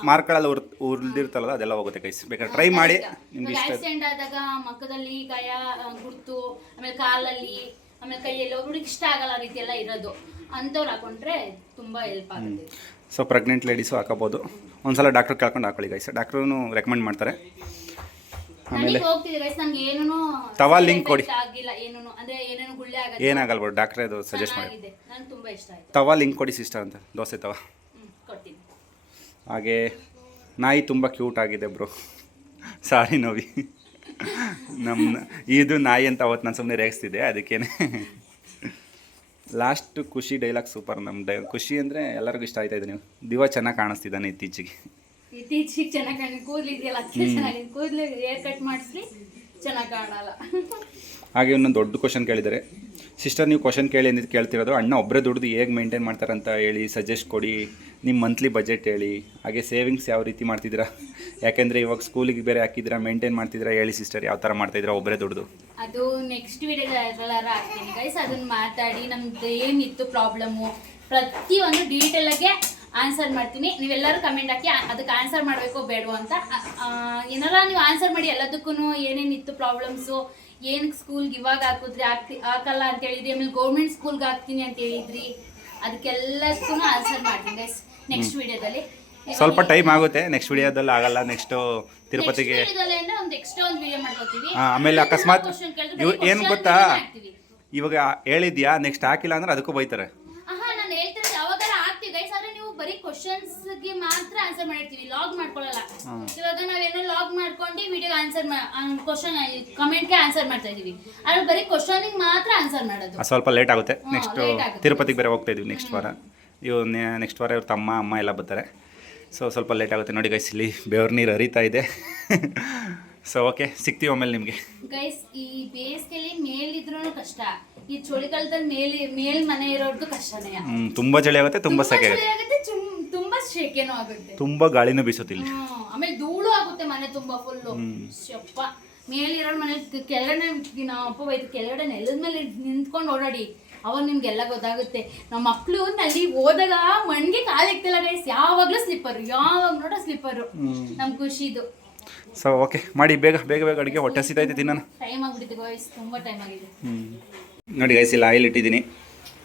ಮಾರ್ಕ್ಗಳೆಲ್ಲ ಉರಿದಿರ್ತಲ್ಲ, ಅದೆಲ್ಲ ಹೋಗುತ್ತೆ ಗೈಸ್. ಬೇಕಾದ್ರೆ ಟ್ರೈ ಮಾಡಿ. ನಿಮ್ಗೆ ಇಷ್ಟ ಆಕ್ಸಿಡೆಂಟ್ ಆದಾಗ ಮಕ್ಕದಲ್ಲಿ ಗಾಯ ಗುರ್ತು, ಆಮೇಲೆ ಕಾಲಲ್ಲಿ, ಆಮೇಲೆ ಕೈಯಲ್ಲಿ ಒಬ್ಬರಿಗೆ ಇಷ್ಟ ಆಗಲ್ಲ ಆ ರೀತಿ ಎಲ್ಲ ಇರೋದು, ಅಂಥವ್ರು ಹಾಕೊಂಡ್ರೆ ತುಂಬಾ ಹೆಲ್ಪ್ ಆಗುತ್ತೆ. ಸೊ ಪ್ರೆಗ್ನೆಂಟ್ ಲೇಡೀಸು ಹಾಕೋಬೋದು. ಒಂದ್ಸಲ ಡಾಕ್ಟರ್ ಕೇಳ್ಕೊಂಡು ಹಾಕೊಳ್ಳಿ ಗೈಸ್. ಡಾಕ್ಟ್ರೂ ರೆಕಮೆಂಡ್ ಮಾಡ್ತಾರೆ. ಆಮೇಲೆ ತವಾ ಲಿಂಕ್ ಕೊಡಿ. ಏನಾಗಲ್ಲ ಬಿಡು, ಡಾಕ್ಟ್ರೇ ಅದು ಸಜೆಸ್ಟ್ ಮಾಡಿ. ತವಾ ಲಿಂಕ್ ಕೊಡಿ ಸಿಸ್ಟರ್ ಅಂತ, ದೋಸೆ ತವಾ. ಹಾಗೆ ನಾಯಿ ತುಂಬ ಕ್ಯೂಟ್ ಆಗಿದೆ ಬ್ರೋ. ಸಾರಿ ನೋವಿ, ಇದು ನಾಯಿ ಅಂತ ಅವತ್ತು ನಾನು ಸುಮ್ಮನೆ ರೇಗಿಸ್ತಿದ್ದೆ, ಅದಕ್ಕೇನೆ. ಲಾಸ್ಟ್ ಖುಷಿ ಡೈಲಾಗ್ ಸೂಪರ್. ಖುಷಿ ಅಂದರೆ ಎಲ್ಲರಿಗೂ ಇಷ್ಟ ಆಯ್ತಾ ಇದೆ. ನೀವು ದಿವ ಚೆನ್ನಾಗಿ ಕಾಣಿಸ್ತಿದ್ದಾನೆ ಇತ್ತೀಚೆಗೆ. ಇತ್ತೀಚೆಗೆ ಚೆನ್ನಾಗಿ ಕಾಣ ಕೂದಲು ಇದೆಯಲ್ಲ ಅದಕ್ಕೆ ಚೆನ್ನಾಗಿ ಕೂದಲು ಹೇರ್ ಕಟ್ ಮಾಡಿಸ್ಲಿ ಚೆನ್ನಾಗಿ ಕಾಣಲ್ಲ. ಹಾಗೆ ಇನ್ನೊಂದು ದೊಡ್ಡ ಕ್ವಶನ್ ಕೇಳಿದ್ದಾರೆ. ಸಿಸ್ಟರ್ ನೀವು ಕ್ವಶನ್ ಕೇಳಿ ಅಂದಿದ್ದು ಕೇಳ್ತಿರೋದು, ಅಣ್ಣ ಒಬ್ಬರೇ ದುಡ್ದು ಹೇಗೆ ಮೇಂಟೈನ್ ಮಾಡ್ತಾರಂತ ಹೇಳಿ, ಸಜೆಸ್ಟ್ ಕೊಡಿ. ನಿಮ್ಮ ಮಂತ್ಲಿ ಬಜೆಟ್ ಹೇಳಿ, ಹಾಗೆ ಸೇವಿಂಗ್ಸ್ ಯಾವ ರೀತಿ ಮಾಡ್ತಿದ್ದೀರಾ, ಯಾಕೆಂದರೆ ಇವಾಗ ಸ್ಕೂಲಿಗೆ ಬೇರೆ ಹಾಕಿದ್ದೀರಾ, ಮೇಂಟೈನ್ ಮಾಡ್ತಿದ್ದೀರಾ ಹೇಳಿ ಸಿಸ್ಟರ್, ಯಾವ ಥರ ಮಾಡ್ತಾಯಿದ್ದೀರಾ ಒಬ್ಬರೇ ದುಡ್ದು. ಅದು ನೆಕ್ಸ್ಟ್ ವಿಡಿಯೋದಲ್ಲಾರ ಹಾಕ್ತೀನಿ ಗೈಸ್. ಅದನ್ನು ಮಾತಾಡಿ ನಮ್ದು ಏನಿತ್ತು ಪ್ರಾಬ್ಲಮ್ಮು ಪ್ರತಿಯೊಂದು ಡೀಟೇಲಾಗೆ ಆನ್ಸರ್ ಮಾಡ್ತೀನಿ. ನೀವೆಲ್ಲರೂ ಕಮೆಂಟ್ ಹಾಕಿ ಅದಕ್ಕೆ ಆನ್ಸರ್ ಮಾಡಬೇಕೋ ಬೇಡವೋ ಅಂತ. ಏನಾರ ನೀವು ಆನ್ಸರ್ ಮಾಡಿ ಎಲ್ಲದಕ್ಕೂ ಏನೇನಿತ್ತು ಪ್ರಾಬ್ಲಮ್ಸು, ಏನಕ್ಕೆ ಸ್ಕೂಲ್ಗೆ ಇವಾಗ ಹಾಕಿದ್ರಿ ಹಾಕಲ್ಲ ಅಂತ ಹೇಳಿದ್ರಿ, ಆಮೇಲೆ ಗೌರ್ಮೆಂಟ್ ಸ್ಕೂಲ್ಗೆ ಹಾಕ್ತೀನಿ ಅಂತ ಹೇಳಿದ್ರಿ, ಅದಕ್ಕೆಲ್ಲದಕ್ಕೂ ಆನ್ಸರ್ ಮಾಡ್ತೀನಿ ಗೈಸ್ ನೆಕ್ಸ್ಟ್ ವಿಡಿಯೋದಲ್ಲಿ. ಸ್ವಲ್ಪ ಟೈಮ್ ಆಗುತ್ತೆ, ನೆಕ್ಸ್ಟ್ ವಿಡಿಯೋದಲ್ಲಿ ಆಗಲ್ಲ. ನೆಕ್ಸ್ಟ್ ತಿರುಪತಿಗೆ ಒಂದು ಎಕ್ಸ್ಟ್ರಾ ಒಂದು ವಿಡಿಯೋ ಮಾಡ್ಕೋತೀವಿ. ಆಮೇಲೆ ಅಕಸ್ಮಾತ್ ಏನು ಗೊತ್ತಾ, ಇವಾಗ ಹೇಳಿದ್ಯಾ ನೆಕ್ಸ್ಟ್ ಹಾಕಿಲ್ಲ ಅಂದ್ರೆ ಅದಕ್ಕೂ ಬೈತಾರೆ. ನಾನು ಹೇಳ್ತಿರೋದು ಯಾವಾಗಾರ ಹಾಕ್ತೀವಿ ಗೈಸ್, ಆದ್ರೆ ನೀವು ಬರೀ ಕ್ವಶನ್ಸ್ಗೆ ಮಾತ್ರ ಆನ್ಸರ್ ಮಾಡಿರ್ತೀವಿ, ಲಾಗ್ ಮಾಡ್ಕೊಳ್ಳಲ್ಲ. ಇವಾಗ ನಾವೇನೋ ಲಾಗ್ ಮಾಡ್ಕೊಂಡು ವಿಡಿಯೋ ಆನ್ಸರ್ ಕ್ವಶನ್ ಕಮೆಂಟ್ಗೆ ಆನ್ಸರ್ ಮಾಡ್ತಾ ಇದೀವಿ, ಆದ್ರೆ ಬರೀ ಕ್ವಶನ್ಗೆ ಮಾತ್ರ ಆನ್ಸರ್ ಮಾಡೋದು. ಸ್ವಲ್ಪ ಲೇಟ್ ಆಗುತ್ತೆ. ನೆಕ್ಸ್ಟ್ ತಿರುಪತಿಗೆ ಬೇರೆ ಹೋಗ್ತಾ ಇದೀವಿ ನೆಕ್ಸ್ಟ್ ವಾರ. ನೆಕ್ಸ್ಟ್ ವಾರ ಇವ್ರ ತಮ್ಮ ಅಮ್ಮ ಎಲ್ಲ ಬರ್ತಾರೆ. ಸ್ವಲ್ಪ ಲೇಟ್ ಆಗುತ್ತೆ ನೋಡಿ ಗೈಸ್. ಇಲ್ಲಿ ಬೆವ್ರ ನೀರು ಹರಿತಾ ಇದೆ. ಓಕೆ, ಸಿಗ್ತೀವಿ ಆಮೇಲೆ ನಿಮಗೆ ಗೈಸ್. ಈ ಬೇಸಿಗೆಲಿ ಮೇಲಿದ್ರೂ ಕಷ್ಟ, ಈ ಚಳಿಗಾಲದಲ್ಲಿ ಮೇಲ್ ಮನೆ ಇರೋರ್ದು ಕಷ್ಟನೇ. ತುಂಬಾ ಚಳಿ ಆಗುತ್ತೆ, ತುಂಬಾ ಸೆಕೆ ಆಗುತ್ತೆ, ತುಂಬಾ ಶೆಕೆನೂ ಆಗುತ್ತೆ, ತುಂಬಾ ಗಾಳಿನೂ ಬೀಸುತ್ತಿಲ್ಲ. ಆಮೇಲೆ ಧೂಳು ಆಗುತ್ತೆ ಮನೆ ತುಂಬಾ ಫುಲ್ಲು. ಶಪ್ಪ ಮೇಲಿರೋ ಮನೆ ಕೆಳಗಡೆ ನಮ್ಮ ಅಪ್ಪ ಬೈತು, ಕೆಳಗಡೆ ನೆಲದ ಮೇಲೆ ನಿಂತ್ಕೊಂಡು ಓಡಾಡಿ, ಅವಾಗ ನಿಮ್ಗೆಲ್ಲ ಗೊತ್ತಾಗುತ್ತೆ. ನಮ್ಮ ಮಕ್ಕಳು ನಲ್ಲಿ ಹೋದಾಗ ಮಣ್ಣಿಗೆ ಕಾಲಿಕ್ತಿಲ್ಲ ಗೈಸ್, ಯಾವಾಗ್ಲೂ ಸ್ಲಿಪ್ಪರು, ಯಾವಾಗ ನೋಡೋ ಸ್ಲಿಪ್ಪರು. ನಮ್ ಖುಷಿದು. ಓಕೆ ಮಾಡಿ, ಬೇಗ ಬೇಗ ಬೇಗ ಅಡುಗೆ, ಹೊಟ್ಟೆ ಹಸಿತೈತೆ ತಿನ್ನೋಣ. ಟೈಮ್ ಆಗ್ಬಿಟ್ಟಿದೆ ಗೈಸ್, ತುಂಬಾ ಟೈಮ್ ಆಗಿದೆ. ನೋಡಿ ಗೈಸ್, ಇಲ್ಲಿ ಆಯಿಲ್ ಇಟ್ಟಿದ್ದೀನಿ.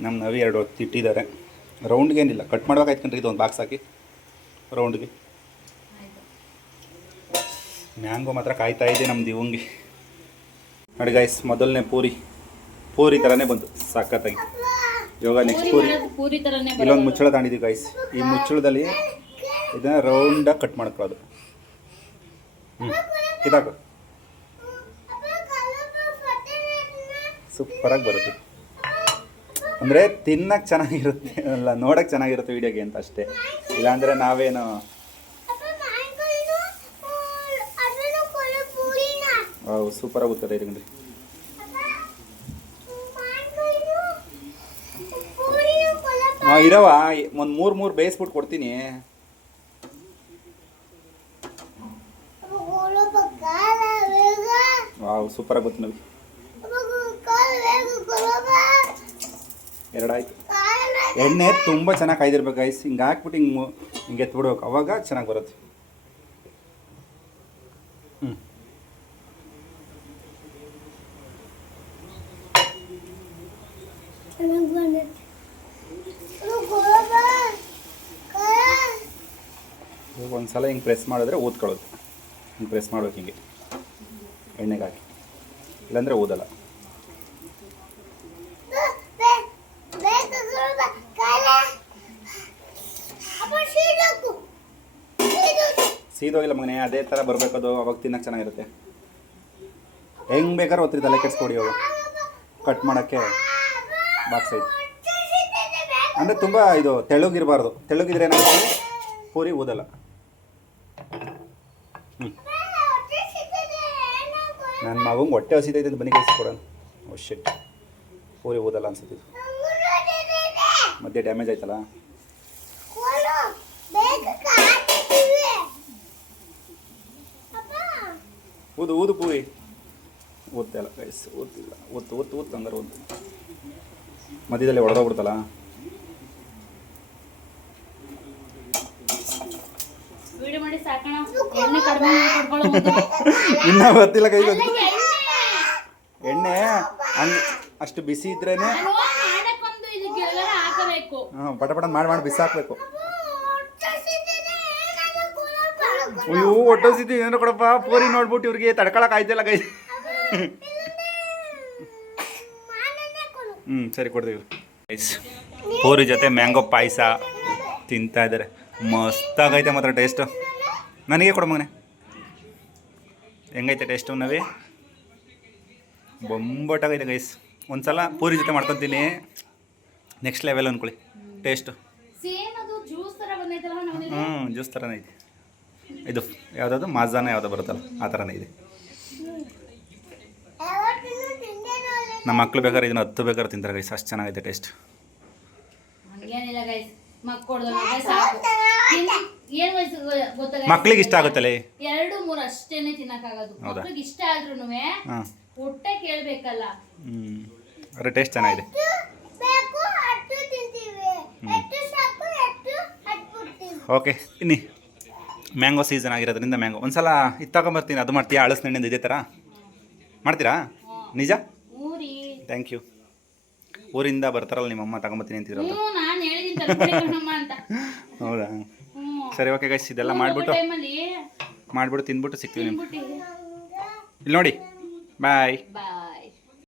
ನಮ್ಮ ನವಿ 2 ಹೊತ್ತು ಇಟ್ಟಿದ್ದಾರೆ. ರೌಂಡ್ಗೆ ಏನಿಲ್ಲ, ಕಟ್ ಮಾಡ್ಬೇಕಾಯ್ತು ಕಣ್ರಿ. ಇದು ಒಂದು ಬಾಕ್ಸ್ ಹಾಕಿ ರೌಂಡ್ಗೆ. ಮ್ಯಾಂಗೋ ಮಾತ್ರ ಕಾಯ್ತಾ ಇದೆ ನಮ್ಮ ದಿವಂಗಿ. ನೋಡಿ ಗೈಸ್, ಮೊದಲನೇ ಪೂರಿ ಥರನೇ ಬಂತು, ಸಖತ್ತಾಗಿ. ಇವಾಗ ನೆಕ್ಸ್ಟ್ ಪೂರಿ ಥರನೇ ಇಲ್ಲೊಂದು ಮುಚ್ಚಳ ತಾಂಡಿದ್ದೀವಿ ಗೈಸ್. ಈ ಮುಚ್ಚಳದಲ್ಲಿ ಇದನ್ನು ರೌಂಡಾಗಿ ಕಟ್ ಮಾಡ್ಕೊಳ್ಳೋದು. ಇದಾಕು ಸೂಪರಾಗಿ ಬರುತ್ತೆ. ಅಂದರೆ ತಿನ್ನಕ್ಕೆ ಚೆನ್ನಾಗಿರುತ್ತೆ, ಅಲ್ಲ ನೋಡೋಕ್ಕೆ ಚೆನ್ನಾಗಿರುತ್ತೆ ವೀಡಿಯೋಗೆ ಅಂತ ಅಷ್ಟೇ. ಇಲ್ಲಾಂದರೆ ನಾವೇನು ಸೂಪರಾಗಿ ಗೊತ್ತದೆ ಇರಿ. ಇರವ ಒಂದು 3 ಬೇಯಿಸ್ಬಿಟ್ಟು ಕೊಡ್ತೀನಿ. ವಾವ್, ಸೂಪರಾಗಿ ಗೊತ್ತು ನವಿ. 2 ಆಯ್ತು. ಎಣ್ಣೆ ತುಂಬ ಚೆನ್ನಾಗಿ ಕಾಯ್ದಿರ್ಬೇಕು ಗೈಸ್. ಹಿಂಗೆ ಹಾಕ್ಬಿಟ್ಟು ಹಿಂಗೆ ಎತ್ಬಿಡ್ಬೇಕು, ಅವಾಗ ಚೆನ್ನಾಗಿ ಬರುತ್ತೆ. ಒಂದ್ಸಲ ಹಿಂಗೆ ಪ್ರೆಸ್ ಮಾಡಿದ್ರೆ ಊದ್ಕೊಳ್ಳೋದು. ಹಿಂಗೆ ಪ್ರೆಸ್ ಮಾಡ್ಬೇಕು, ಹಿಂಗೆ ಎಣ್ಣೆಗೆ ಹಾಕಿ, ಇಲ್ಲಾಂದರೆ ಊದಲ್ಲ. ಸೀದೋಗಿಲ್ಲ ಮಗನೇ, ಅದೇ ಥರ ಬರಬೇಕದು, ಅವಾಗ ತಿನ್ನಕ್ಕೆ ಚೆನ್ನಾಗಿರುತ್ತೆ. ಹೆಂಗೆ ಬೇಕಾದ್ರೆ ಒತ್ತಿ ತಲೆ ಕೆಡ್ಸ್ಕೊಡಿ. ಅವಾಗ ಕಟ್ ಮಾಡೋಕ್ಕೆ ಬಾಕ್ಸ್ ಐತೆ. ಅಂದರೆ ತುಂಬ ಇದು ತೆಳುಗಿರಬಾರ್ದು. ತೆಳುಗಿದ್ರೆ ಏನಾಗುತ್ತೆ, ಪೂರಿ ಊದಲ್ಲ. ನನ್ನ ಮಗಂಗೆ ಹೊಟ್ಟೆ ಹಸಿತೈತೆ ಅಂತ ಬನ್ನಿ ಕಳಿಸ್ಕೊಡೋಣ. ಶಿಟ್, ಪೂರಿ ಊದಲ್ಲ ಅನ್ಸುತ್ತೆ. ಮಧ್ಯೆ ಡ್ಯಾಮೇಜ್ ಆಯ್ತಲ್ಲ. ಊದು ಪೂರಿ ಓದ್ತಾ ಇಲ್ಲ ಗೈಸ್, ಓದ್ತಿಲ್ಲ. ಓದ್ತು ಹಂಗಾರೆ ಓದು. ಮಧ್ಯದಲ್ಲಿ ಹೊಡೆದೋಗ್ಬಿಡ್ತಲ್ಲ. ಇನ್ನೂ ಗೊತ್ತಿಲ್ಲ ಕೈ. ಎಣ್ಣೆ ಹಂಗೆ ಅಷ್ಟು ಬಿಸಿ ಇದ್ರೇನೆ ಪಟ ಮಾಡಿ ಬಿಸಿ ಹಾಕ್ಬೇಕು. ಅಯ್ಯೋ ಹೊಟ್ಟೋಸಿದ್ದು, ಏನಾರು ಕೊಡಪ್ಪ. ಪೂರಿ ನೋಡ್ಬಿಟ್ಟು ಇವ್ರಿಗೆ ತಡ್ಕೊಳಕ್ ಆಯ್ತಿಲ್ಲ ಕೈ. ಸರಿ ಕೊಡ್ತೀವಿ ಗೈಸ್. ಪೂರಿ ಜೊತೆ ಮ್ಯಾಂಗೋ ಪಾಯಸ ತಿಂತಾ ಇದ್ದಾರೆ. ಮಸ್ತಾಗೈತೆ ಮಾತ್ರ ಟೇಸ್ಟು. ನನಗೆ ಕೊಡ ಮಗನೆ, ಹೆಂಗೈತೆ ಟೇಸ್ಟು ನವಿ? ಬೊಂಬಟ್ಟಾಗೈತೆ ಗೈಸ್. ಒಂದ್ಸಲ ಪೂರಿ ಜೊತೆ ಮಾಡ್ಕೊತೀನಿ, ನೆಕ್ಸ್ಟ್ ಲೆವೆಲ್ ಅಂದ್ಕೊಳ್ಳಿ ಟೇಸ್ಟು. ಸೇಮ್ ಅದು ಜ್ಯೂಸ್ ಥರ ಬಂದೈತಲ್ಲ ನಮ್ಮನೇಲಿ. ಜ್ಯೂಸ್ ಥರನೇ ಇದೆ ಇದು. ಯಾವುದಾದ್ರು ಮಾಜಾನ ಯಾವುದೋ ಬರುತ್ತಲ್ಲ ಆ ಥರನೇ ಇದೆ. ನಮ್ಮ ಮಕ್ಳು ಬೇಕಾದ್ರೆ ಇದನ್ನು 10 ಬೇಕಾದ್ರೆ ತಿಂತಾರೆ ಗೈಸ್, ಅಷ್ಟು ಚೆನ್ನಾಗಿದೆ ಟೇಸ್ಟ್. ಹಂಗೇನಿಲ್ಲ ಗೈಸ್, ಮಕ್ಕಳು ಸಾಕು. ಏನು ವಯಸ್ಸು ಗೊತ್ತಾಗ ಮಕ್ಳಿಗೆ ಇಷ್ಟ ಆಗುತ್ತಲ್ಲ. 2-3 ಅಷ್ಟೇನೆ ತಿನ್ನಕ್ಕಾಗೋದು. ಮಕ್ಳಿಗೆ ಇಷ್ಟ ಆದ್ರೂ ಹಾಂ ಹೊಟ್ಟೆ ಕೇಳಬೇಕಲ್ಲ. ಅರೆ ಟೇಸ್ಟ್ ಚೆನ್ನಾಗಿದೆ. ಓಕೆ ಇನ್ನಿ ಮ್ಯಾಂಗೋ ಸೀಸನ್ ಆಗಿರೋದ್ರಿಂದ ಮ್ಯಾಂಗೋ ಒಂದ್ಸಲ ಇದು ತಗೊಂಬರ್ತೀನಿ. ಅದು ಮಾಡ್ತೀಯಾ ಹಳಸಿನಣ್ಣಿಂದ ಇದೇ ಥರ ಮಾಡ್ತೀರಾ? ನಿಜ? ಊರಿ ಥ್ಯಾಂಕ್ ಯು. ಊರಿಂದ ಬರ್ತಾರಲ್ಲ ನಿಮ್ಮಮ್ಮ ತಗೊಂಬರ್ತೀನಿ ಅಂತಿದ್ರಲ್ಲ. ನಾನು ಹೇಳಿದ್ದೀನಿ ತರ್ಕೊಂಡಮ್ಮ ಅಂತ. ಹೌದಾ? ಸರಿ ಓಕೆ ಗೈಸ್, ಇದೆಲ್ಲ ಮಾಡಿಬಿಟ್ಟು ತಿಂದ್ಬಿಟ್ಟು ಸಿಗ್ತೀವಿ ನಿಮ್ಗೆ. ಇಲ್ಲಿ ನೋಡಿ, ಬಾಯ್.